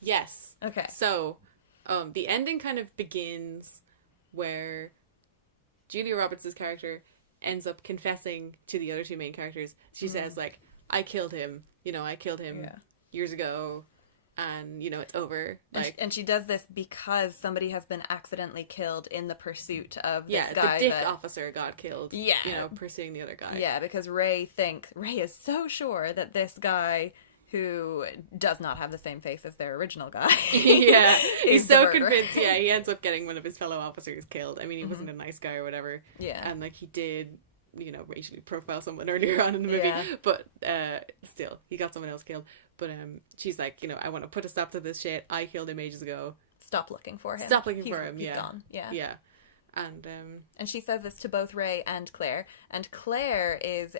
Yes. Okay. So, the ending kind of begins where Julia Roberts' character ends up confessing to the other two main characters. She says, like, I killed him. You know, I killed him years ago. And, you know, it's over. Like, and she does this because somebody has been accidentally killed in the pursuit of this guy. Yeah, the dick officer got killed. Yeah. You know, pursuing the other guy. Yeah, because Ray is so sure that this guy, who does not have the same face as their original guy. Yeah. He's so convinced. Yeah, he ends up getting one of his fellow officers killed. I mean, he wasn't a nice guy or whatever. Yeah. And, like, he did, you know, racially profile someone earlier on in the movie. Yeah. But still, he got someone else killed. But she's like, you know, I want to put a stop to this shit. I killed him ages ago. Stop looking for him. He's gone. Yeah. Yeah. And she says this to both Ray and Claire. And Claire is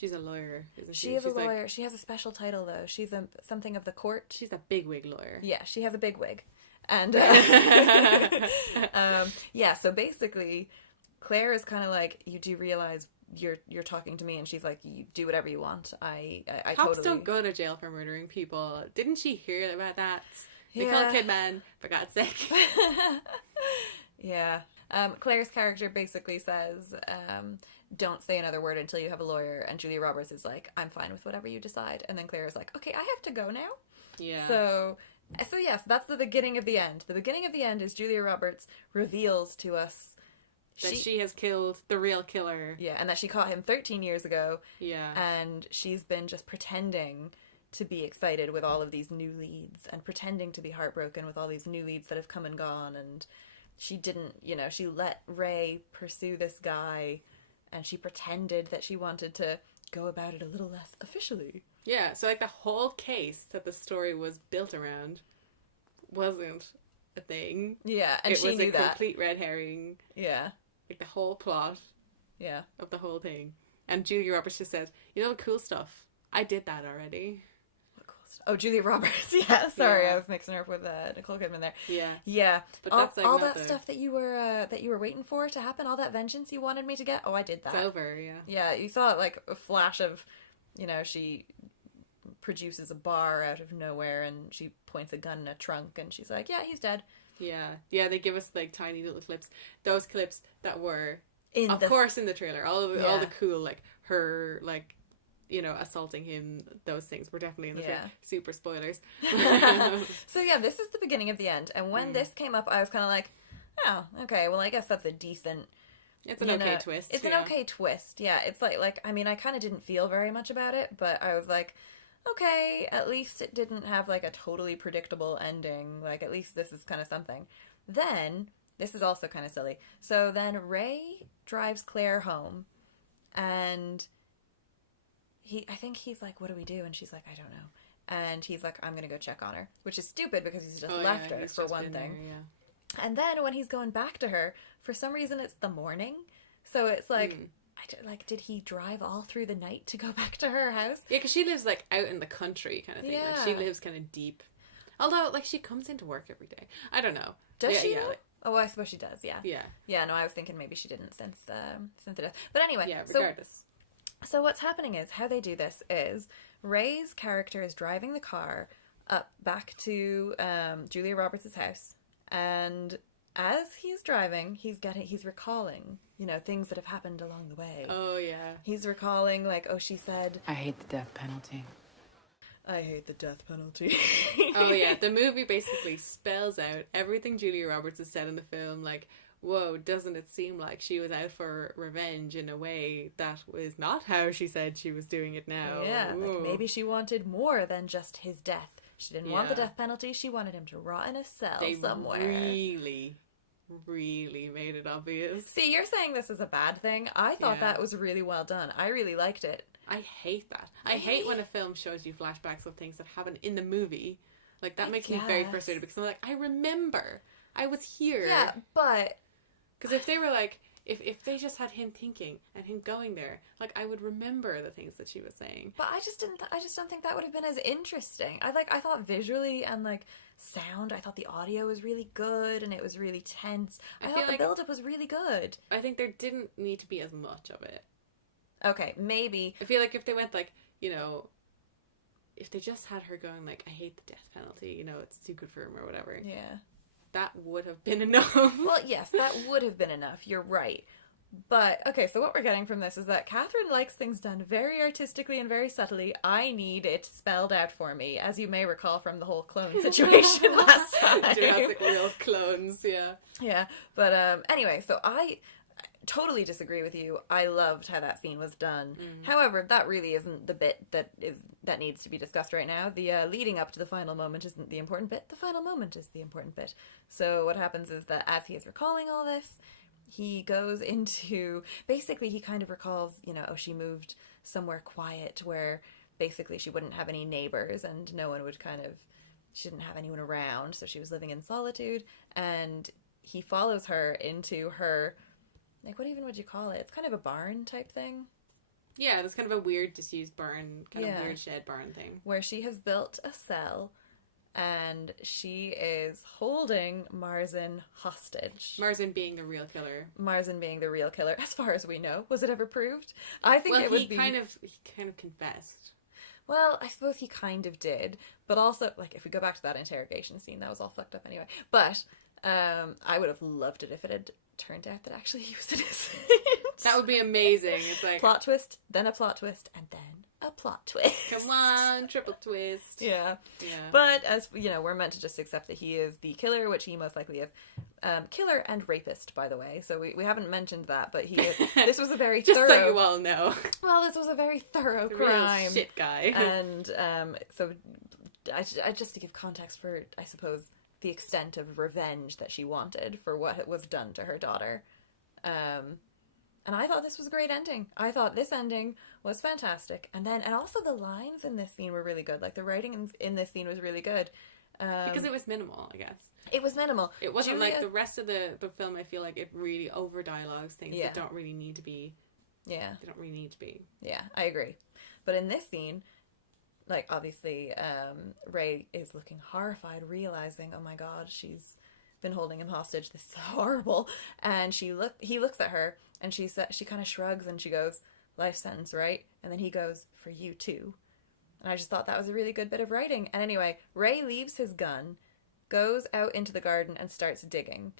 She's a lawyer, isn't she? She is a She's lawyer. She has a special title, though. She's something of the court. She's a bigwig lawyer. Yeah, she has a big wig. And, yeah, so basically, Claire is kind of like, you do realize you're talking to me, and she's like, you do whatever you want. I Cops totally... don't go to jail for murdering people. Didn't she hear about that? Yeah. Nicole Kidman, for God's sake. Yeah. Claire's character basically says, don't say another word until you have a lawyer, and Julia Roberts is like, I'm fine with whatever you decide. And then Claire is like, okay, I have to go now. Yeah. So yes, that's the beginning of the end. The beginning of the end is Julia Roberts reveals to us that she has killed the real killer. Yeah, and that she caught him 13 years ago. Yeah. And she's been just pretending to be excited with all of these new leads, and pretending to be heartbroken with all these new leads that have come and gone, and she didn't, she let Ray pursue this guy, and she pretended that she wanted to go about it a little less officially. Yeah, so like the whole case that the story was built around wasn't a thing. Yeah, and she knew that. It was a complete red herring. Yeah. Like the whole plot. Yeah. Of the whole thing. And Julia Roberts just said, you know the cool stuff? I did that already. What cool stuff? Oh, Julia Roberts. Yeah, sorry, I was mixing her up with Nicole Kidman there. Yeah. Yeah. But that's like all that stuff that you were waiting for to happen, all that vengeance you wanted me to get. Oh, I did that. It's over, yeah. Yeah, you saw like a flash of, she produces a bar out of nowhere, and she points a gun in a trunk, and she's like, yeah, he's dead. Yeah, they give us like tiny little clips. Those clips that were, in the trailer. All the cool, like her, like, assaulting him. Those things were definitely in the trailer. Super spoilers. So yeah, this is the beginning of the end. And when this came up, I was kind of like, oh, okay. Well, I guess that's a decent. It's an okay twist. It's an okay twist. Yeah, it's like I mean, I kind of didn't feel very much about it, but I was like, okay, at least it didn't have like a totally predictable ending. Like, at least this is kind of something. Then, this is also kind of silly. So then Ray drives Claire home, and I think he's like, what do we do? And she's like, I don't know. And he's like, I'm going to go check on her, which is stupid because he's just left her for one thing. There, And then when he's going back to her, for some reason it's the morning. So it's like, did he drive all through the night to go back to her house? Yeah, because she lives like out in the country kind of thing. Yeah. Like she lives kind of deep. Although, like, she comes into work every day. I don't know. Does she? Yeah. Oh, I suppose she does. Yeah. Yeah. Yeah. No, I was thinking maybe she didn't since the death. But anyway. Yeah. Regardless. So what's happening is, how they do this is Ray's character is driving the car up back to Julia Roberts' house, and as he's driving, he's recalling, things that have happened along the way. Oh yeah. He's recalling, like, oh, she said, I hate the death penalty. I hate the death penalty. Oh yeah, the movie basically spells out everything Julia Roberts has said in the film, like, whoa, doesn't it seem like she was out for revenge in a way that was not how she said she was doing it now. Yeah, like maybe she wanted more than just his death. She didn't want the death penalty, she wanted him to rot in a cell somewhere. Really made it obvious. See, you're saying this is a bad thing. I thought that was really well done. I really liked it. I hate that. I hate when a film shows you flashbacks of things that happen in the movie. Like, that makes me very frustrated, because I'm like, I remember. I was here. Yeah, but... Because if they were like, if they just had him thinking and him going there, like, I would remember the things that she was saying. But I just don't think that would have been as interesting. I thought visually and, like, sound, I thought the audio was really good and it was really tense. I thought the build-up was really good. I think there didn't need to be as much of it. Okay, maybe. I feel like if they went, like, if they just had her going, like, I hate the death penalty, it's too good for him or whatever. Yeah. That would have been enough. Well, yes, that would have been enough. You're right. But, okay, so what we're getting from this is that Catherine likes things done very artistically and very subtly. I need it spelled out for me, as you may recall from the whole clone situation last time. Jurassic World clones, yeah. Yeah, but anyway, so I totally disagree with you. I loved how that scene was done. However, that really isn't the bit that needs to be discussed right now. The leading up to the final moment isn't the important bit. The final moment is the important bit. So what happens is that as he is recalling all this, he goes into, basically he kind of recalls, oh, she moved somewhere quiet where basically she wouldn't have any neighbors and no one would she didn't have anyone around, so she was living in solitude, and he follows her into her, like, what even would you call it? It's kind of a barn type thing. Yeah, there's kind of a weird disused barn, kind of weird shed barn thing. Where she has built a cell and she is holding Marzin hostage. Marzin being the real killer. Marzin being the real killer, as far as we know. Was it ever proved? I think it would be... he kind of confessed. Well, I suppose he kind of did. But also, like, if we go back to that interrogation scene, that was all fucked up anyway. But I would have loved it if it had turned out that actually he was innocent. That would be amazing. It's like... Plot twist, then a plot twist, and then a plot twist. Come on, triple twist. Yeah. Yeah. But, as you know, we're meant to just accept that he is the killer, which he most likely is. Killer and rapist, by the way. So we haven't mentioned that, but this was a very just thorough... so you all know. Well, this was a very thorough The crime. real shit guy. And so, I just to give context for, I suppose, the extent of revenge that she wanted for what was done to her daughter. And I thought this was a great ending. I thought this ending was fantastic. And also the lines in this scene were really good. Like, the writing in this scene was really good. Because it was minimal, I guess. It was minimal. It wasn't like the rest of the film. I feel like it really over dialogues things that don't really need to be. Yeah. They don't really need to be. Yeah, I agree. But in this scene, like, obviously, Ray is looking horrified, realizing, oh my god, she's been holding him hostage. This is horrible. And he looks at her, and she kind of shrugs, and she goes, life sentence, right? And then he goes, for you too. And I just thought that was a really good bit of writing. And anyway, Ray leaves his gun, goes out into the garden, and starts digging.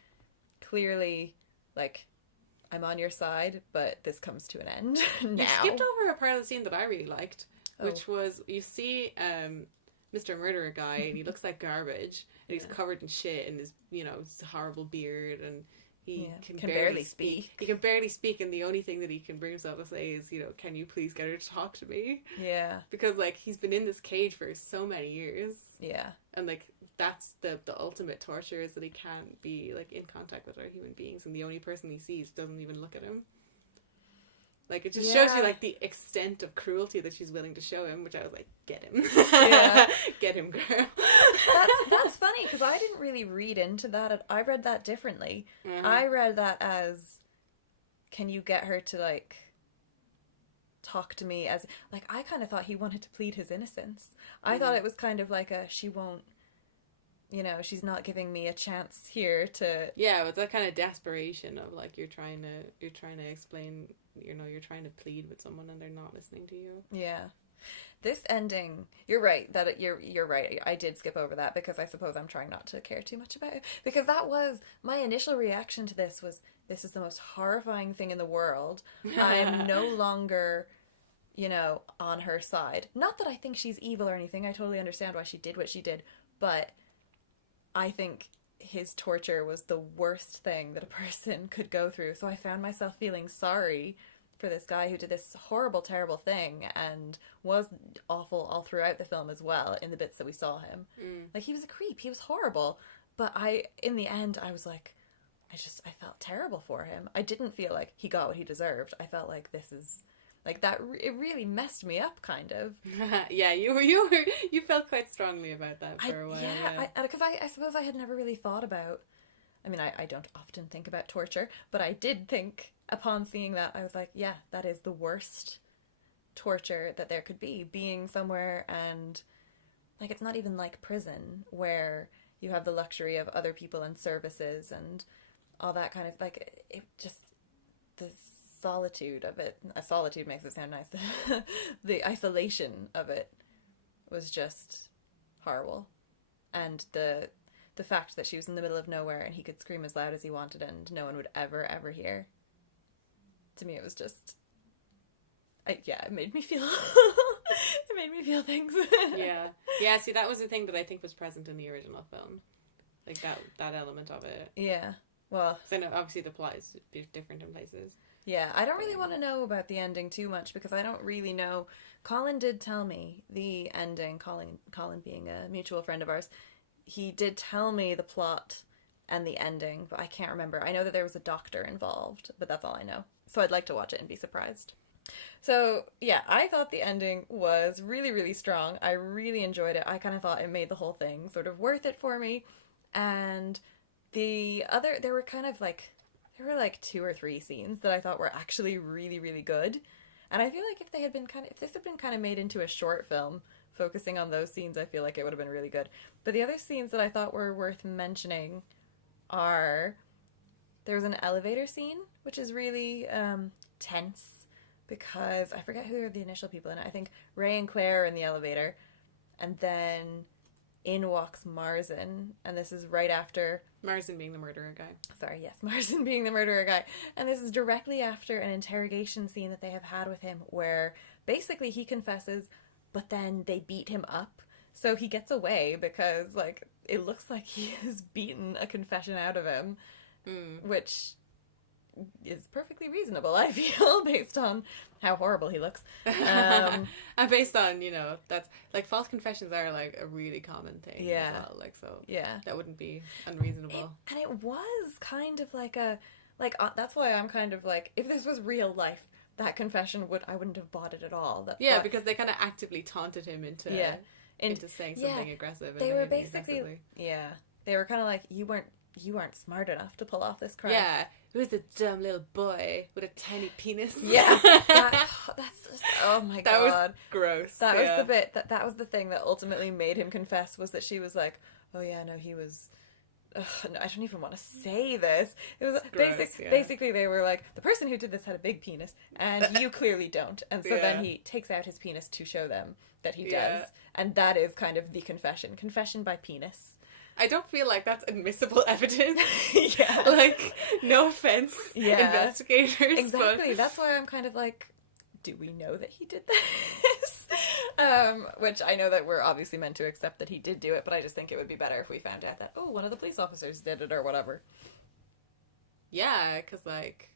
Clearly, like, I'm on your side, but this comes to an end now. You skipped over a part of the scene that I really liked, which was, you see Mr. Murderer guy, and he looks like garbage, and he's covered in shit, and his, his horrible beard, and he can barely speak. He can barely speak, and the only thing that he can bring himself to say is, can you please get her to talk to me? Yeah. Because, like, he's been in this cage for so many years. Yeah. And, like, that's the ultimate torture, is that he can't be, like, in contact with other human beings, and the only person he sees doesn't even look at him. Like, it just shows you, like, the extent of cruelty that she's willing to show him, which I was like, get him. Yeah. Get him, girl. That's funny, because I didn't really read into that. I read that differently. Mm-hmm. I read that as, can you get her to, like, talk to me as... Like, I kind of thought he wanted to plead his innocence. I thought it was kind of like she won't... she's not giving me a chance here to... Yeah, it's that kind of desperation of, like, you're trying to explain, you're trying to plead with someone and they're not listening to you. Yeah. This ending, you're right, you're right. I did skip over that because I suppose I'm trying not to care too much about it. Because that was, my initial reaction to this was, this is the most horrifying thing in the world. I am no longer... on her side. Not that I think she's evil or anything. I totally understand why she did what she did. But I think his torture was the worst thing that a person could go through. So I found myself feeling sorry for this guy who did this horrible, terrible thing and was awful all throughout the film as well, in the bits that we saw him. Like, he was a creep. He was horrible. But in the end, I was like, I felt terrible for him. I didn't feel like he got what he deserved. I felt like this is... Like, that, it really messed me up, kind of. Yeah, you felt quite strongly about that for a while. Yeah, because I suppose I had never really thought about... I mean, I don't often think about torture, but I did think, upon seeing that, I was like, yeah, that is the worst torture that there could be. Being somewhere and... Like, it's not even like prison, where you have the luxury of other people and services and all that kind of... Like, it just... The solitude of it. Solitude makes it sound nice. The isolation of it was just horrible. And the fact that she was in the middle of nowhere and he could scream as loud as he wanted and no one would ever hear. To me, it was just... it made me feel... it made me feel things. Yeah, see, that was the thing that I think was present in the original film. Like, that element of it. Yeah, well... So I know, obviously, the plot is different in places. Yeah, I don't really want to know about the ending too much because I don't really know. Colin did tell me the ending. Colin being a mutual friend of ours, he did tell me the plot and the ending, but I can't remember. I know that there was a doctor involved, but that's all I know. So I'd like to watch it and be surprised. So, yeah, I thought the ending was really, really strong. I really enjoyed it. I kind of thought it made the whole thing sort of worth it for me. And there were 2 or 3 scenes that I thought were actually really, really good. And I feel like if this had been kind of made into a short film, focusing on those scenes, I feel like it would have been really good. But the other scenes that I thought were worth mentioning are, there's an elevator scene, which is really tense, because I forget who are the initial people in it. I think Ray and Claire are in the elevator, and then in walks Marzin, and this is right after... Marzin being the murderer guy. Sorry, yes, Marzin being the murderer guy. And this is directly after an interrogation scene that they have had with him, where basically he confesses, but then they beat him up. So he gets away because, like, it looks like he has beaten a confession out of him, which is perfectly reasonable, I feel, based on how horrible he looks. And based on, you know, that's, like, false confessions are, like, a really common thing as well. Like, so that wouldn't be unreasonable. And it was kind of like that's why I'm kind of like, if this was real life, that confession I wouldn't have bought it at all. Because they kind of actively taunted him into saying something aggressive. And they were basically, they were kind of like, you weren't smart enough to pull off this crime. Yeah, who's a dumb little boy with a tiny penis? Yeah, that's just, oh my god, that was gross. That was the bit that was the thing that ultimately made him confess, was that she was like, oh yeah, no, he was. No, I don't even want to say this. It was gross, basically they were like, the person who did this had a big penis, and you clearly don't. And so then he takes out his penis to show them that he does, and that is kind of the confession by penis. I don't feel like that's admissible evidence. Like, no offense, investigators. Exactly. But... That's why I'm kind of like, do we know that he did this? Which I know that we're obviously meant to accept that he did do it, but I just think it would be better if we found out that, one of the police officers did it or whatever. Yeah, because, like,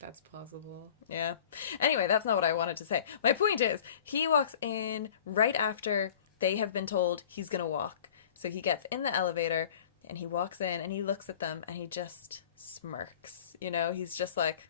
that's plausible. Yeah. Anyway, that's not what I wanted to say. My point is, he walks in right after they have been told he's going to walk. So he gets in the elevator, and he walks in, and he looks at them, and he just smirks. You know, he's just like,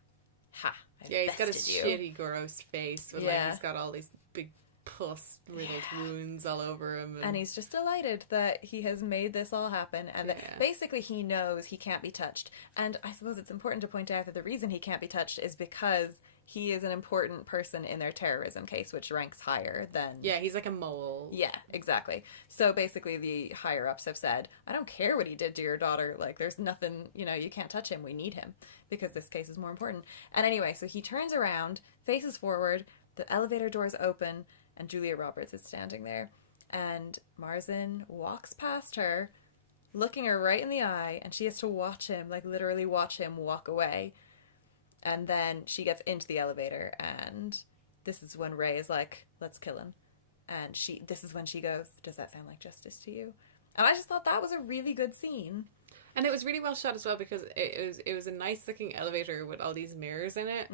ha, he's got a shitty, gross face with, like, he's got all these big pus-riddled wounds all over him. And he's just delighted that he has made this all happen, and that basically he knows he can't be touched. And I suppose it's important to point out that the reason he can't be touched is because he is an important person in their terrorism case, which ranks higher than... Yeah, he's like a mole. Yeah, exactly. So basically the higher-ups have said, I don't care what he did to your daughter, like, there's nothing, you know, you can't touch him, we need him, because this case is more important. And anyway, so he turns around, faces forward, the elevator doors open, and Julia Roberts is standing there. And Marzin walks past her, looking her right in the eye, and she has to watch him, like, literally watch him walk away. And then she gets into the elevator, and this is when Ray is like, let's kill him. And this is when she goes, does that sound like justice to you? And I just thought that was a really good scene. And it was really well shot as well, because it was a nice looking elevator with all these mirrors in it.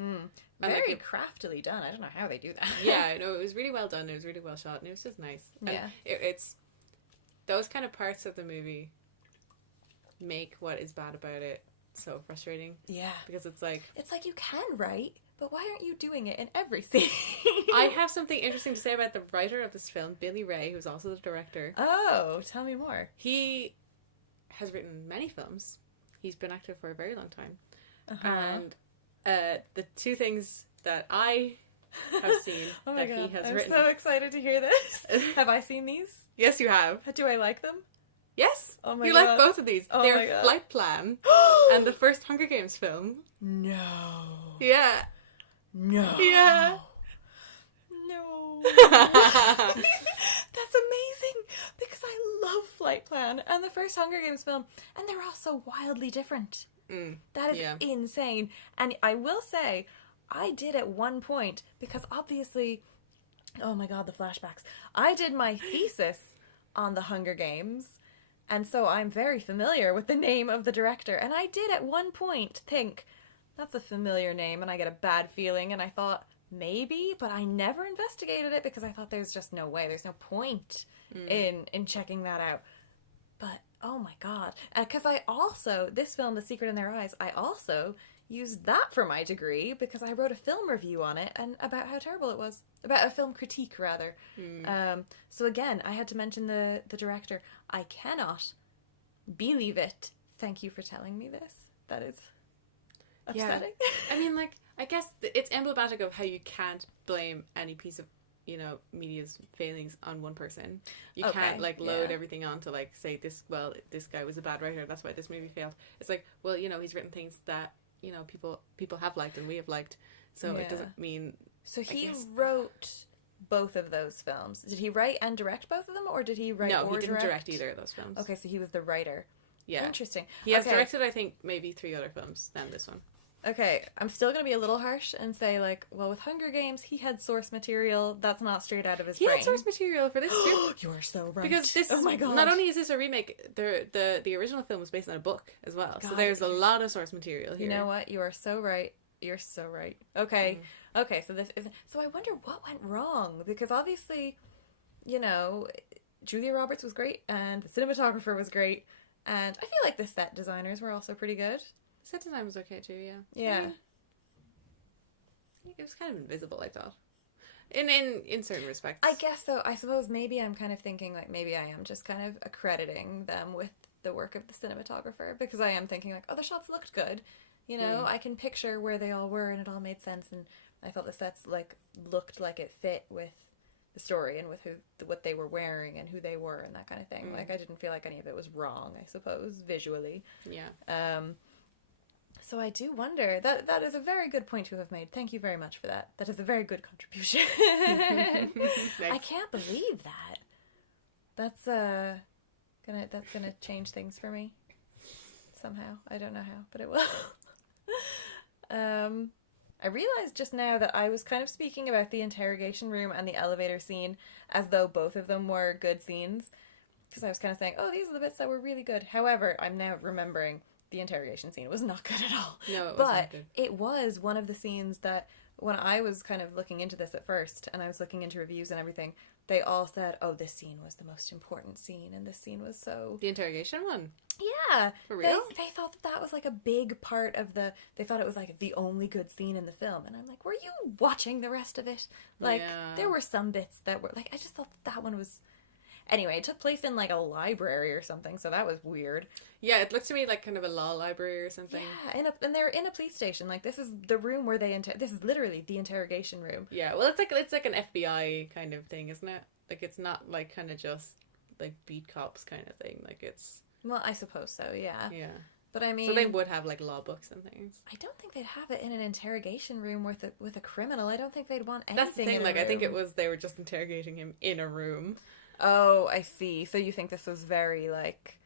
Very craftily done. I don't know how they do that. Yeah, no, it was really well done. It was really well shot, and it was just nice. Yeah. And it's those kind of parts of the movie make what is bad about it so frustrating. Yeah. Because it's like you can write, but why aren't you doing it in every scene? I have something interesting to say about the writer of this film, Billy Ray, who's also the director. Oh, tell me more. He has written many films. He's been active for a very long time. And the two things that I have seen oh my that God. he has I'm written... so excited to hear this. Have I seen these? Yes, you have. Do I like them? Yes. Oh my you God. like both of these. Oh They're Flight Plan and the first Hunger Games film. No. Yeah. No. Yeah. No. That's amazing, because I love Flight Plan and the first Hunger Games film, and they're all so wildly different. That is insane. And I will say, I did at one point, because obviously, oh my God, the flashbacks. I did my thesis on the Hunger Games, and so I'm very familiar with the name of the director, and I did at one point think, that's a familiar name, and I get a bad feeling, and I thought, maybe, but I never investigated it, because I thought there's just no way, there's no point in checking that out. But, oh my God. Because I also, this film, The Secret in Their Eyes, I also used that for my degree, because I wrote a film review on it, and about how terrible it was. About a film critique, rather. So again, I had to mention the director. I cannot believe it. Thank you for telling me this. That is upsetting. I mean, like, I guess it's emblematic of how you can't blame any piece of, media's failings on one person. You can't, like, load everything onto, like, say, this guy was a bad writer, that's why this movie failed. It's like, well, he's written things that, people have liked and we have liked, so it doesn't mean... So he wrote both of those films. Did he write and direct both of them, or did he write or direct? No, he didn't direct either of those films. Okay, so he was the writer. Yeah. Interesting. He has directed, I think, maybe 3 other films than this one. Okay, I'm still going to be a little harsh and say, like, well, with Hunger Games, he had source material that's not straight out of his brain. He had source material for this too. You are so right. Because this, oh my God. Not only is this a remake, the original film was based on a book as well. God, so there's a lot of source material here. You know what? You are so right. You're so right. Okay. Okay, so this isn't... So I wonder what went wrong. Because obviously, Julia Roberts was great, and the cinematographer was great, and I feel like the set designers were also pretty good. Set design was okay too, yeah. Yeah. I mean, it was kind of invisible, I thought. In certain respects. I guess so. I suppose maybe I'm kind of thinking, like, maybe I am just kind of accrediting them with the work of the cinematographer, because I am thinking, like, oh, the shots looked good. I can picture where they all were, and it all made sense, and I felt the sets, like, looked like it fit with the story and with what they were wearing and who they were and that kind of thing. Like, I didn't feel like any of it was wrong, I suppose, visually. Yeah. So I do wonder. That is a very good point to have made. Thank you very much for that. That is a very good contribution. I can't believe that. That's gonna change things for me. Somehow. I don't know how, but it will. I realized just now that I was kind of speaking about the interrogation room and the elevator scene as though both of them were good scenes. Because I was kind of saying, oh, these are the bits that were really good. However, I'm now remembering the interrogation scene was not good at all. No, it was not not good. It was one of the scenes that, when I was kind of looking into this at first, and I was looking into reviews and everything, they all said, oh, this scene was the most important scene, and this scene was so... The interrogation one? Yeah. For real? They thought that was, like, a big part of they thought it was, like, the only good scene in the film. And I'm like, were you watching the rest of it? Like, there were some bits that were, like, I just thought that one was... Anyway, it took place in, like, a library or something, so that was weird. Yeah, it looked to me like kind of a law library or something. Yeah, and they're in a police station. Like, this is the room where this is literally the interrogation room. Yeah, well, it's like an FBI kind of thing, isn't it? Like, it's not, like, kind of just, like, beat cops kind of thing. Like, it's... Well, I suppose so, yeah. Yeah. But I mean... So they would have, like, law books and things. I don't think they'd have it in an interrogation room with a criminal. I don't think they'd want anything. That's the thing, like, I think they were just interrogating him in a room. Oh, I see. So you think this was very, like,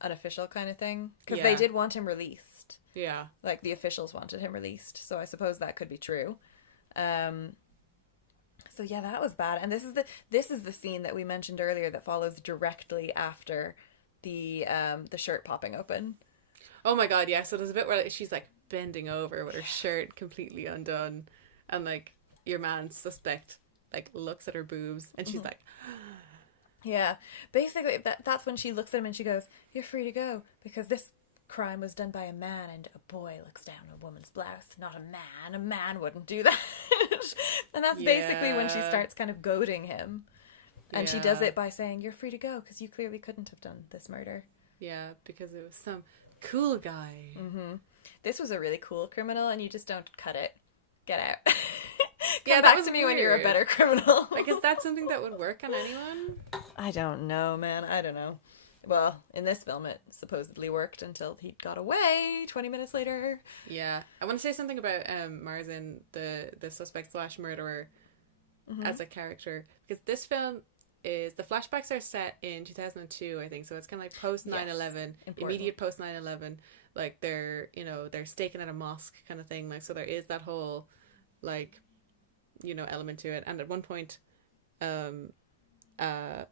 unofficial kind of thing? Because they did want him released. Yeah. Like, the officials wanted him released, so I suppose that could be true. So yeah, that was bad. And this is the scene that we mentioned earlier that follows directly after the shirt popping open. Oh my God, yeah. So there's a bit where, like, she's, like, bending over with her shirt completely undone, and, like, your man suspect, like, looks at her boobs, and she's like... Yeah, basically that's when she looks at him and she goes, "You're free to go, because this crime was done by a man, and a boy looks down a woman's blouse, not a man. A man wouldn't do that." And that's basically when she starts kind of goading him. And she does it by saying, "You're free to go, because you clearly couldn't have done this murder." Yeah, because it was some cool guy. Mm-hmm. This was a really cool criminal, and you just don't cut it. Get out. Yeah, that was me when you're a better criminal. Like, is that something that would work on anyone? I don't know, man. I don't know. Well, in this film, it supposedly worked until he got away 20 minutes later. Yeah. I want to say something about Marzin, the suspect / murderer, as a character. Because this film is... The flashbacks are set in 2002, I think. So it's kind of like post 9/11, immediate post 9/11. Like, they're staking at a mosque kind of thing. Like, so there is that whole, like... element to it. And at one point, a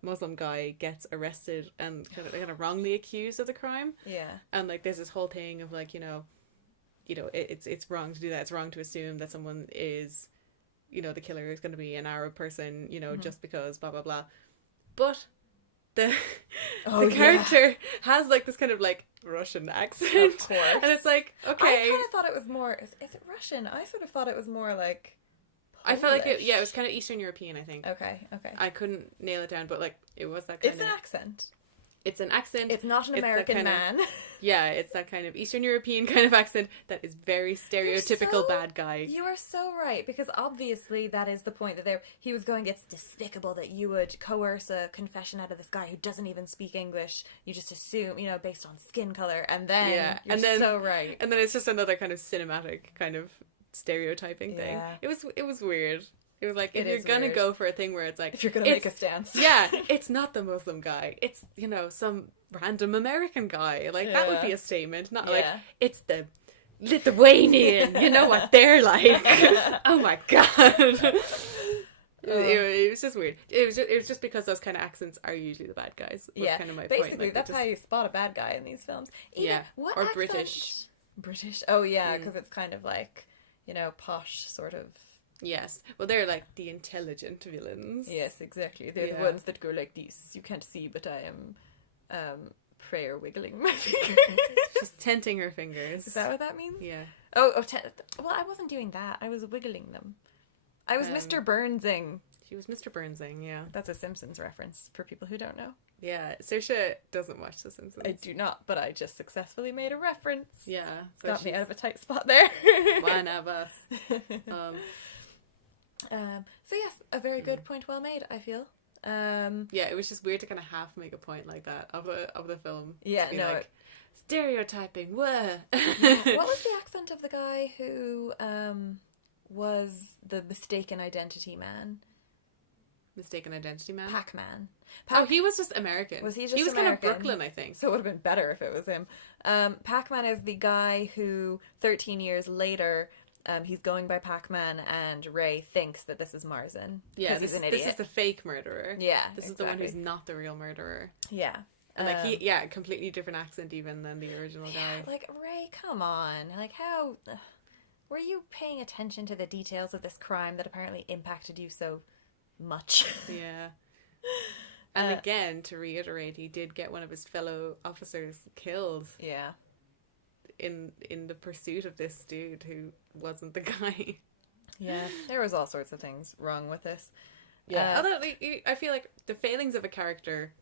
Muslim guy gets arrested and kind of wrongly accused of the crime. Yeah. And, like, there's this whole thing of, like, it's wrong to do that. It's wrong to assume that someone is, the killer is going to be an Arab person, just because blah, blah, blah. But the character has, like, this kind of, like, Russian accent. Of course. And it's like, okay. I kind of thought it was more... Is it Russian? I sort of thought it was more, like... I felt like it was kind of Eastern European, I think. Okay. I couldn't nail it down, but, like, it was that kind of... It's an accent. it's an accent. It's not an It's that American kind of- man. Yeah, it's that kind of Eastern European kind of accent that is very stereotypical bad guy. You are so right, because obviously that is the point that he was going, it's despicable that you would coerce a confession out of this guy who doesn't even speak English. You just assume, you know, based on skin color, and then you're so right. And then it's just another kind of cinematic kind of stereotyping thing. Yeah. It was weird. It was like, if It you're is gonna weird. go for a thing where it's like, If you're gonna make a stance. yeah, it's not the Muslim guy. It's, you know, some random American guy. Like, that would be a statement. Not like, it's the Lithuanian. You know what they're like. Oh my god. It was just weird. It was just because those kind of accents are usually the bad guys. Was kind of my point. Basically, Like, that's how you spot a bad guy in these films. Even, what or accent? British. Oh yeah, because it's kind of like, you know, posh sort of. Yes. Well, they're like the intelligent villains. Yes, exactly. They're the ones that go like this. You can't see, but I am prayer wiggling my fingers. She's tenting her fingers. Is that what that means? Yeah. Well, I wasn't doing that. I was wiggling them. I was Mr. Burnsing. She was Mr. Burnsing, yeah. That's a Simpsons reference for people who don't know. Yeah, Saoirse doesn't watch The Simpsons. I do not, but I just successfully made a reference. Yeah. So Got me out of a tight spot there. one of us. So yes, a very good point well made, I feel. Yeah, it was just weird to kind of half make a point like that of the film. Yeah, to be no. like, stereotyping, what? What was the accent of the guy who was the mistaken identity man? Mistaken identity man? Pac-Man. Oh, he was just American. Was he just He was American? kind of Brooklyn, I think. So it would have been better if it was him. Pac-Man is the guy who, 13 years later, he's going by Pac-Man, and Ray thinks that this is Marzin. Yeah, he's an idiot. this is the fake murderer. Yeah, This is the one exactly. who's not the real murderer. Yeah. And completely different accent even than the original guy. Like, Ray, come on. Like, how... were you paying attention to the details of this crime that apparently impacted you so much? Yeah. And again, to reiterate, he did get one of his fellow officers killed. Yeah. In the pursuit of this dude who wasn't the guy. Yeah. There was all sorts of things wrong with this. Yeah. Although, like, I feel like the failings of a character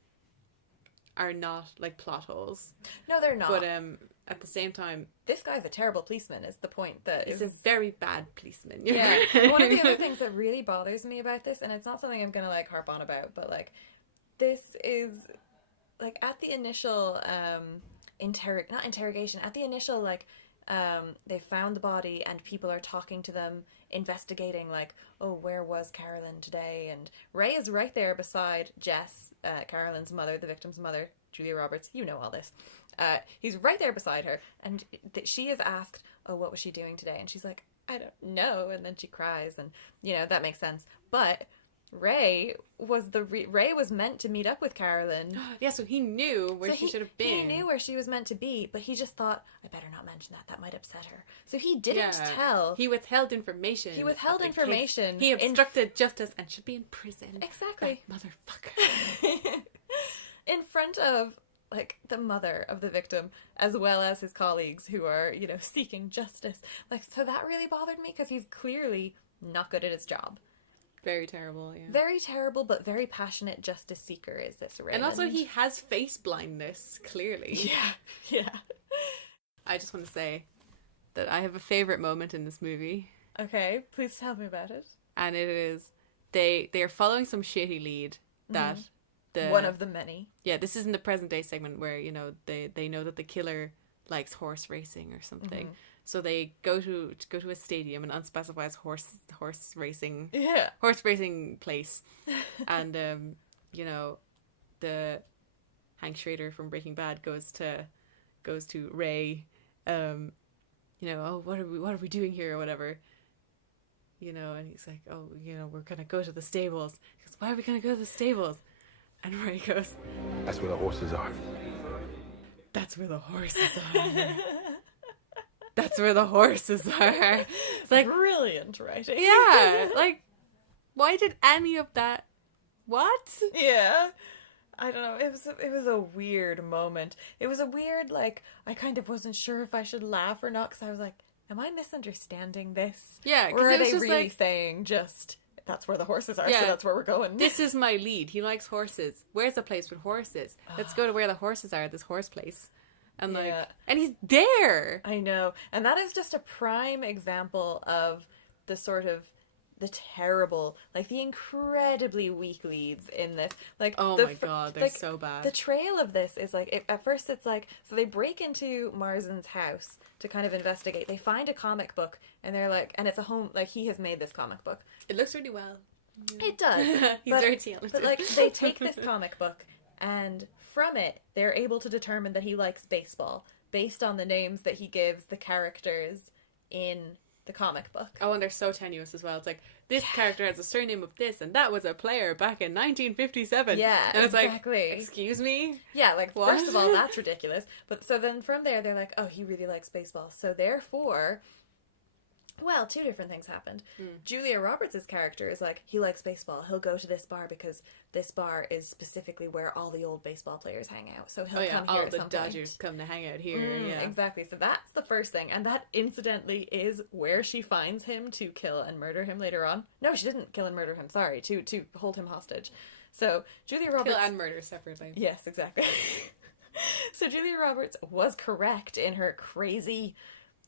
are not, like, plot holes. No, they're not. But at the same time... This guy's a terrible policeman is the point that He's a very bad policeman. Yeah. One of the other things that really bothers me about this, and it's not something I'm going to, like, harp on about, but, like, this is, like, at the initial, not interrogation, at the initial, like, they found the body and people are talking to them, investigating, like, oh, where was Carolyn today? And Ray is right there beside Jess, Carolyn's mother, the victim's mother, Julia Roberts. You know all this. He's right there beside her, and she is asked, oh, what was she doing today? And she's like, I don't know. And then she cries, and, you know, that makes sense. But Ray was meant to meet up with Carolyn. Yeah, so he knew where she should have been. He knew where she was meant to be, but he just thought, I better not mention that. That might upset her. So he didn't tell. He withheld information. He withheld information. He obstructed justice and should be in prison. Exactly. That motherfucker. In front of, like, the mother of the victim, as well as his colleagues who are, you know, seeking justice. Like, so that really bothered me, because he's clearly not good at his job. Very terrible, yeah. Very terrible, but very passionate justice seeker is this Raymond. And also he has face blindness, clearly. Yeah. I just want to say that I have a favourite moment in this movie. Okay, please tell me about it. And it is, they are following some shitty lead that one of the many. Yeah, this is in the present day segment where, you know, they know that the killer likes horse racing or something. So they go to a stadium, an unspecified horse racing place, and you know, the Hank Schrader from Breaking Bad goes to Ray, you know, oh, what are we doing here or whatever, you know, and he's like, oh, you know, we're gonna go to the stables. He goes, why are we gonna go to the stables? And Ray goes, That's where the horses are. that's where the horses are. That's where the horses are. It's like, Brilliant writing. yeah, like, why did any of that? What? Yeah. I don't know. It was a weird moment. It was a weird, like, I kind of wasn't sure if I should laugh or not, because I was like, am I misunderstanding this? Yeah, or are it was they just really like, saying just that's where the horses are, Yeah. so that's where we're going. This is my lead. He likes horses. Where's a place with horses? Let's go to where the horses are, this horse place. And like, Yeah. and he's there. I know. And that is just a prime example of the sort of the terrible, like the incredibly weak leads in this. Like, Oh the my God, they're like, so bad. The trail of this is like, at first it's like, so they break into Marzin's house to kind of investigate. They find a comic book and they're like, and it's a home, like he has made this comic book. It looks really well. It does. He's very talented. But like, they take this comic book and from it, they're able to determine that he likes baseball based on the names that he gives the characters in the comic book. Oh, and they're so tenuous as well. It's like, this character has a surname of this, and that was a player back in 1957. Yeah, and it's exactly. like, excuse me? Yeah, like, What? first of all, that's ridiculous. But so then from there, they're like, oh, he really likes baseball. So therefore, well, two different things happened. Julia Roberts' character is like, he likes baseball. He'll go to this bar because this bar is specifically where all the old baseball players hang out. So he'll come here all at the some Dodgers come to hang out here. Yeah, Exactly. So that's the first thing. And that incidentally is where she finds him to kill and murder him later on. No, she didn't kill and murder him. Sorry, to hold him hostage. So Julia Roberts... Kill and murder separately. Yes, exactly. So Julia Roberts was correct in her crazy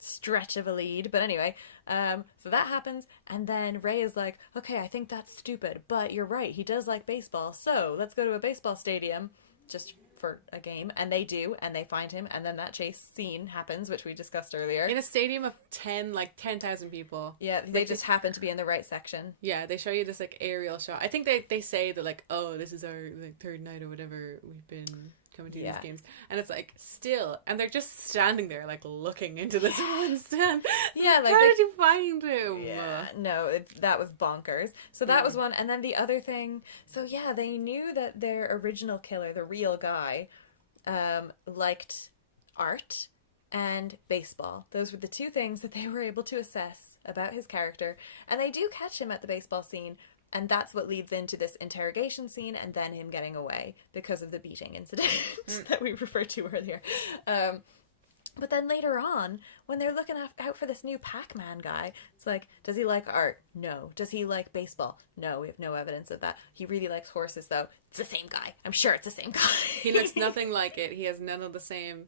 stretch of a lead. But anyway, so that happens. And then Ray is like, okay, I think that's stupid, but you're right. He does like baseball. So let's go to a baseball stadium just for a game. And they do. And they find him. And then that chase scene happens, which we discussed earlier. In a stadium of 10,000 people. Yeah, they just happen to be in the right section. Yeah, they show you this like aerial shot. I think they say that like, oh, this is our like third night or whatever we've been coming to these games, and it's like still, and they're just standing there like looking into this one stand. Yeah, like how did you find him? Yeah, no, that was bonkers. So that was one, and then the other thing. So yeah, they knew that their original killer, the real guy, liked art and baseball. Those were the two things that they were able to assess about his character, and they do catch him at the baseball scene. And that's what leads into this interrogation scene and then him getting away because of the beating incident that we referred to earlier. But then later on, when they're looking out for this new Pac-Man guy, it's like, does he like art? No. Does he like baseball? No, we have no evidence of that. He really likes horses, though. It's the same guy. I'm sure it's the same guy. He looks nothing like it. He has none of the same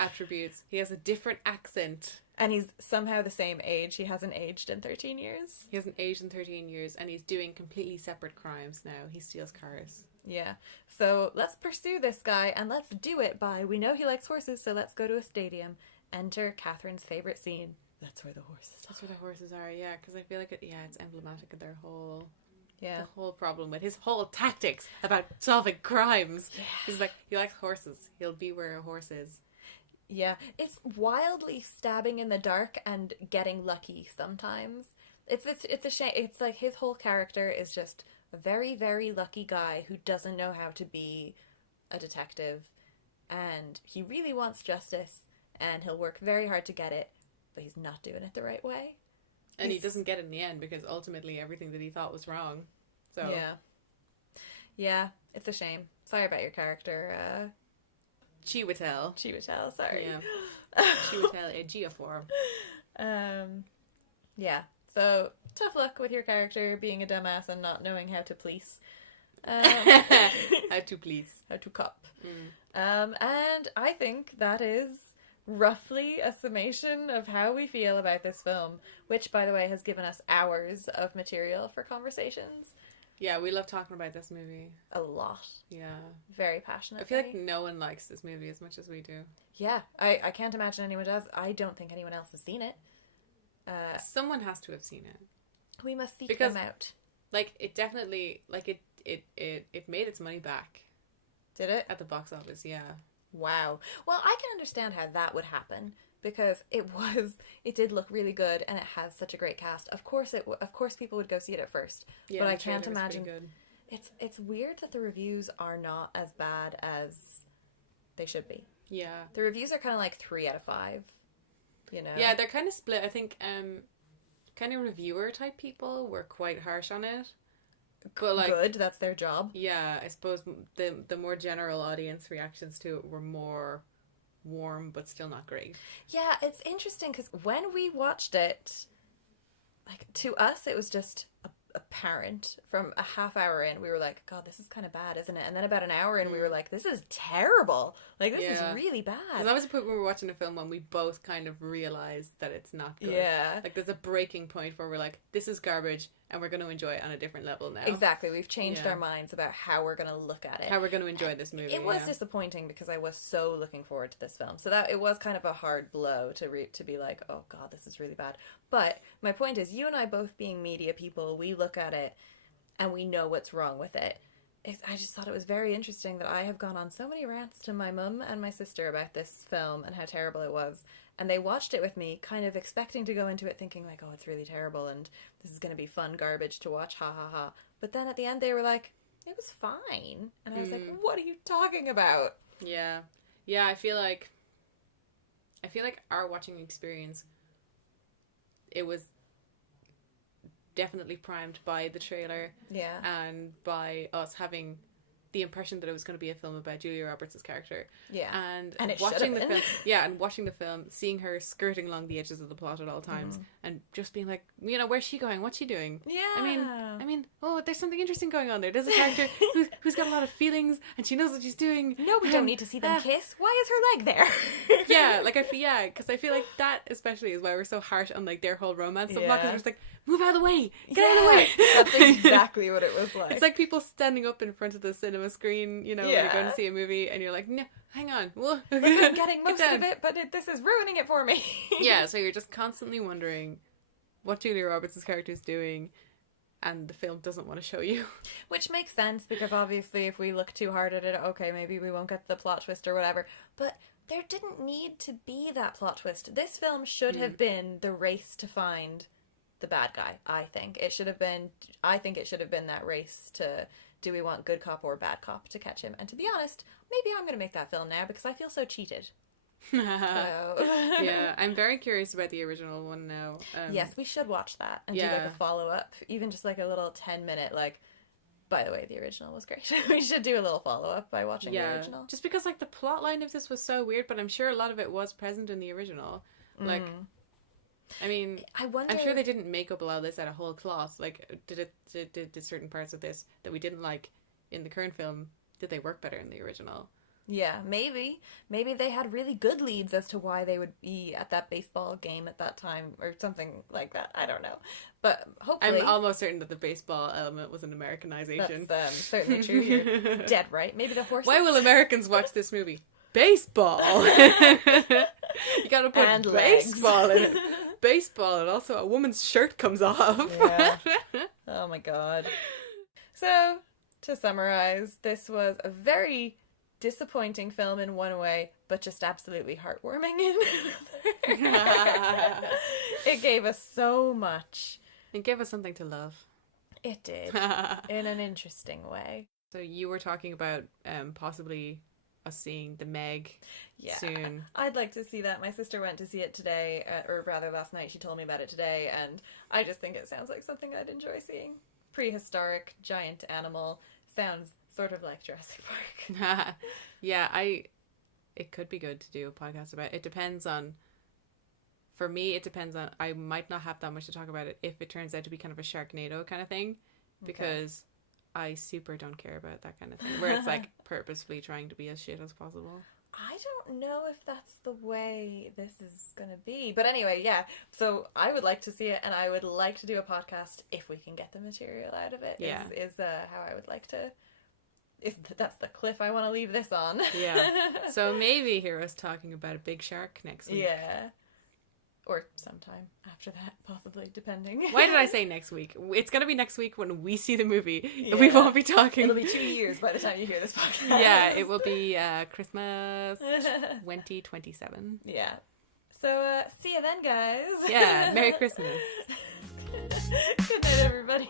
attributes. He has a different accent. And he's somehow the same age. He hasn't aged in 13 years. He hasn't aged in 13 years, and he's doing completely separate crimes now. He steals cars. Yeah. So let's pursue this guy, and let's do it by, we know he likes horses, so let's go to a stadium. Enter Catherine's favorite scene. That's where the horses are. That's where the horses are, yeah, because I feel like it's emblematic of their whole... Yeah. The whole problem with his whole tactics about solving crimes. Yeah. He's like, he likes horses. He'll be where a horse is. Yeah, it's wildly stabbing in the dark and getting lucky sometimes. It's a shame. It's like his whole character is just a very, very lucky guy who doesn't know how to be a detective, and he really wants justice, and he'll work very hard to get it, but he's not doing it the right way. And he doesn't get it in the end because ultimately everything that he thought was wrong. So Yeah, it's a shame. Sorry about your character, Chiwetel, sorry. Yeah. Chiwetel Ejiofor. Yeah. So tough luck with your character being a dumbass and not knowing how to police. How to please. How to cop. And I think that is roughly a summation of how we feel about this film, which, by the way, has given us hours of material for conversations. Yeah, we love talking about this movie. A lot. Yeah. Very passionate. I feel like no one likes this movie as much as we do. Yeah, I can't imagine anyone does. I don't think anyone else has seen it. Someone has to have seen it. We must seek them out. Like, it definitely, like, it made its money back. Did it? At the box office, yeah. Wow. Well, I can understand how that would happen because it did look really good and it has such a great cast. Of course people would go see it at first. Yeah, but I can't trailer was imagine. pretty good. It's weird that the reviews are not as bad as they should be. Yeah. The reviews are kind of like 3 out of 5. You know? Yeah, they're kind of split. I think kind of reviewer type people were quite harsh on it. But like, good, that's their job. Yeah, I suppose the more general audience reactions to it were more warm, but still not great. Yeah, it's interesting because when we watched it, like, to us, it was just apparent. From a half hour in, we were like, God, this is kind of bad, isn't it? And then about an hour in, we were like, this is terrible. Like, this is really bad. Because that was a point when we were watching a film when we both kind of realised that it's not good. Yeah. Like, there's a breaking point where we're like, this is garbage, and we're going to enjoy it on a different level now. Exactly. We've changed our minds about how we're going to look at it. How we're going to enjoy this movie. It was disappointing because I was so looking forward to this film. So that it was kind of a hard blow to be like, oh God, this is really bad. But my point is, you and I both being media people, we look at it and we know what's wrong with it. I just thought it was very interesting that I have gone on so many rants to my mum and my sister about this film and how terrible it was. And they watched it with me, kind of expecting to go into it thinking like, oh, it's really terrible and this is going to be fun garbage to watch, ha ha ha. But then at the end they were like, it was fine. And I was like, what are you talking about? Yeah. Yeah, I feel like our watching experience, it was definitely primed by the trailer. Yeah. And by us having the impression that it was going to be a film about Julia Roberts' character. Yeah. And it watching the been. film, and watching the film, seeing her skirting along the edges of the plot at all times, and just being like, you know, where's she going? What's she doing? Yeah. I mean, oh, there's something interesting going on there. There's a character who's got a lot of feelings, and she knows what she's doing. No, we don't need to see them kiss. Why is her leg there? Yeah, like because I feel like that especially is why we're so harsh on like their whole romance subplot. Because we're just like, move out of the way, get out of the way. That's exactly what it was like. It's like people standing up in front of the cinema screen, you know, when you're going to see a movie, and you're like, no, hang on, I'm getting most of it, but this is ruining it for me. Yeah, so you're just constantly wondering what Julia Roberts' character is doing, and the film doesn't want to show you. Which makes sense, because obviously if we look too hard at it, okay, maybe we won't get the plot twist or whatever, but there didn't need to be that plot twist. This film should have been the race to find the bad guy, I think. I think it should have been that race to, do we want good cop or bad cop to catch him? And to be honest, maybe I'm going to make that film now because I feel so cheated. Yeah, I'm very curious about the original one now. Yes, we should watch that and do like a follow-up, even just like a little 10-minute like, by the way, the original was great. We should do a little follow-up by watching the original. Just because like the plot line of this was so weird, but I'm sure a lot of it was present in the original. Like, I mean, I'm sure they didn't make up a lot of this out of whole cloth. Like, did certain parts of this that we didn't like in the current film, did they work better in the original? Yeah, maybe. Maybe they had really good leads as to why they would be at that baseball game at that time or something like that. I don't know. But hopefully... I'm almost certain that the baseball element was an Americanization. That's certainly true. You're dead right. Maybe the horses... Why will Americans watch this movie? Baseball! You gotta put and baseball in it. Baseball, and also a woman's shirt comes off. Yeah. Oh my god. So, to summarize, this was a very disappointing film in one way, but just absolutely heartwarming in another. It gave us so much. It gave us something to love. It did. In an interesting way. So you were talking about possibly us seeing The Meg soon. I'd like to see that. My sister went to see it today, or rather last night. She told me about it today, and I just think it sounds like something I'd enjoy seeing. Prehistoric, giant animal. Sounds sort of like Jurassic Park. Yeah, it could be good to do a podcast about it. It depends on, for me, it depends on, I might not have that much to talk about it if it turns out to be kind of a Sharknado kind of thing, because I super don't care about that kind of thing, where it's like purposefully trying to be as shit as possible. I don't know if that's the way this is going to be. But anyway, yeah. So I would like to see it, and I would like to do a podcast if we can get the material out of it. Yeah. Is how I would like to... That's the cliff I want to leave this on. Yeah. So maybe hear us talking about a big shark next week. Yeah. Or sometime after that, possibly, depending. Why did I say next week? It's going to be next week when we see the movie. Yeah. We won't be talking. It'll be 2 years by the time you hear this podcast. Yeah, it will be Christmas 2027. Yeah. So, see you then, guys. Yeah, Merry Christmas. Good night, everybody.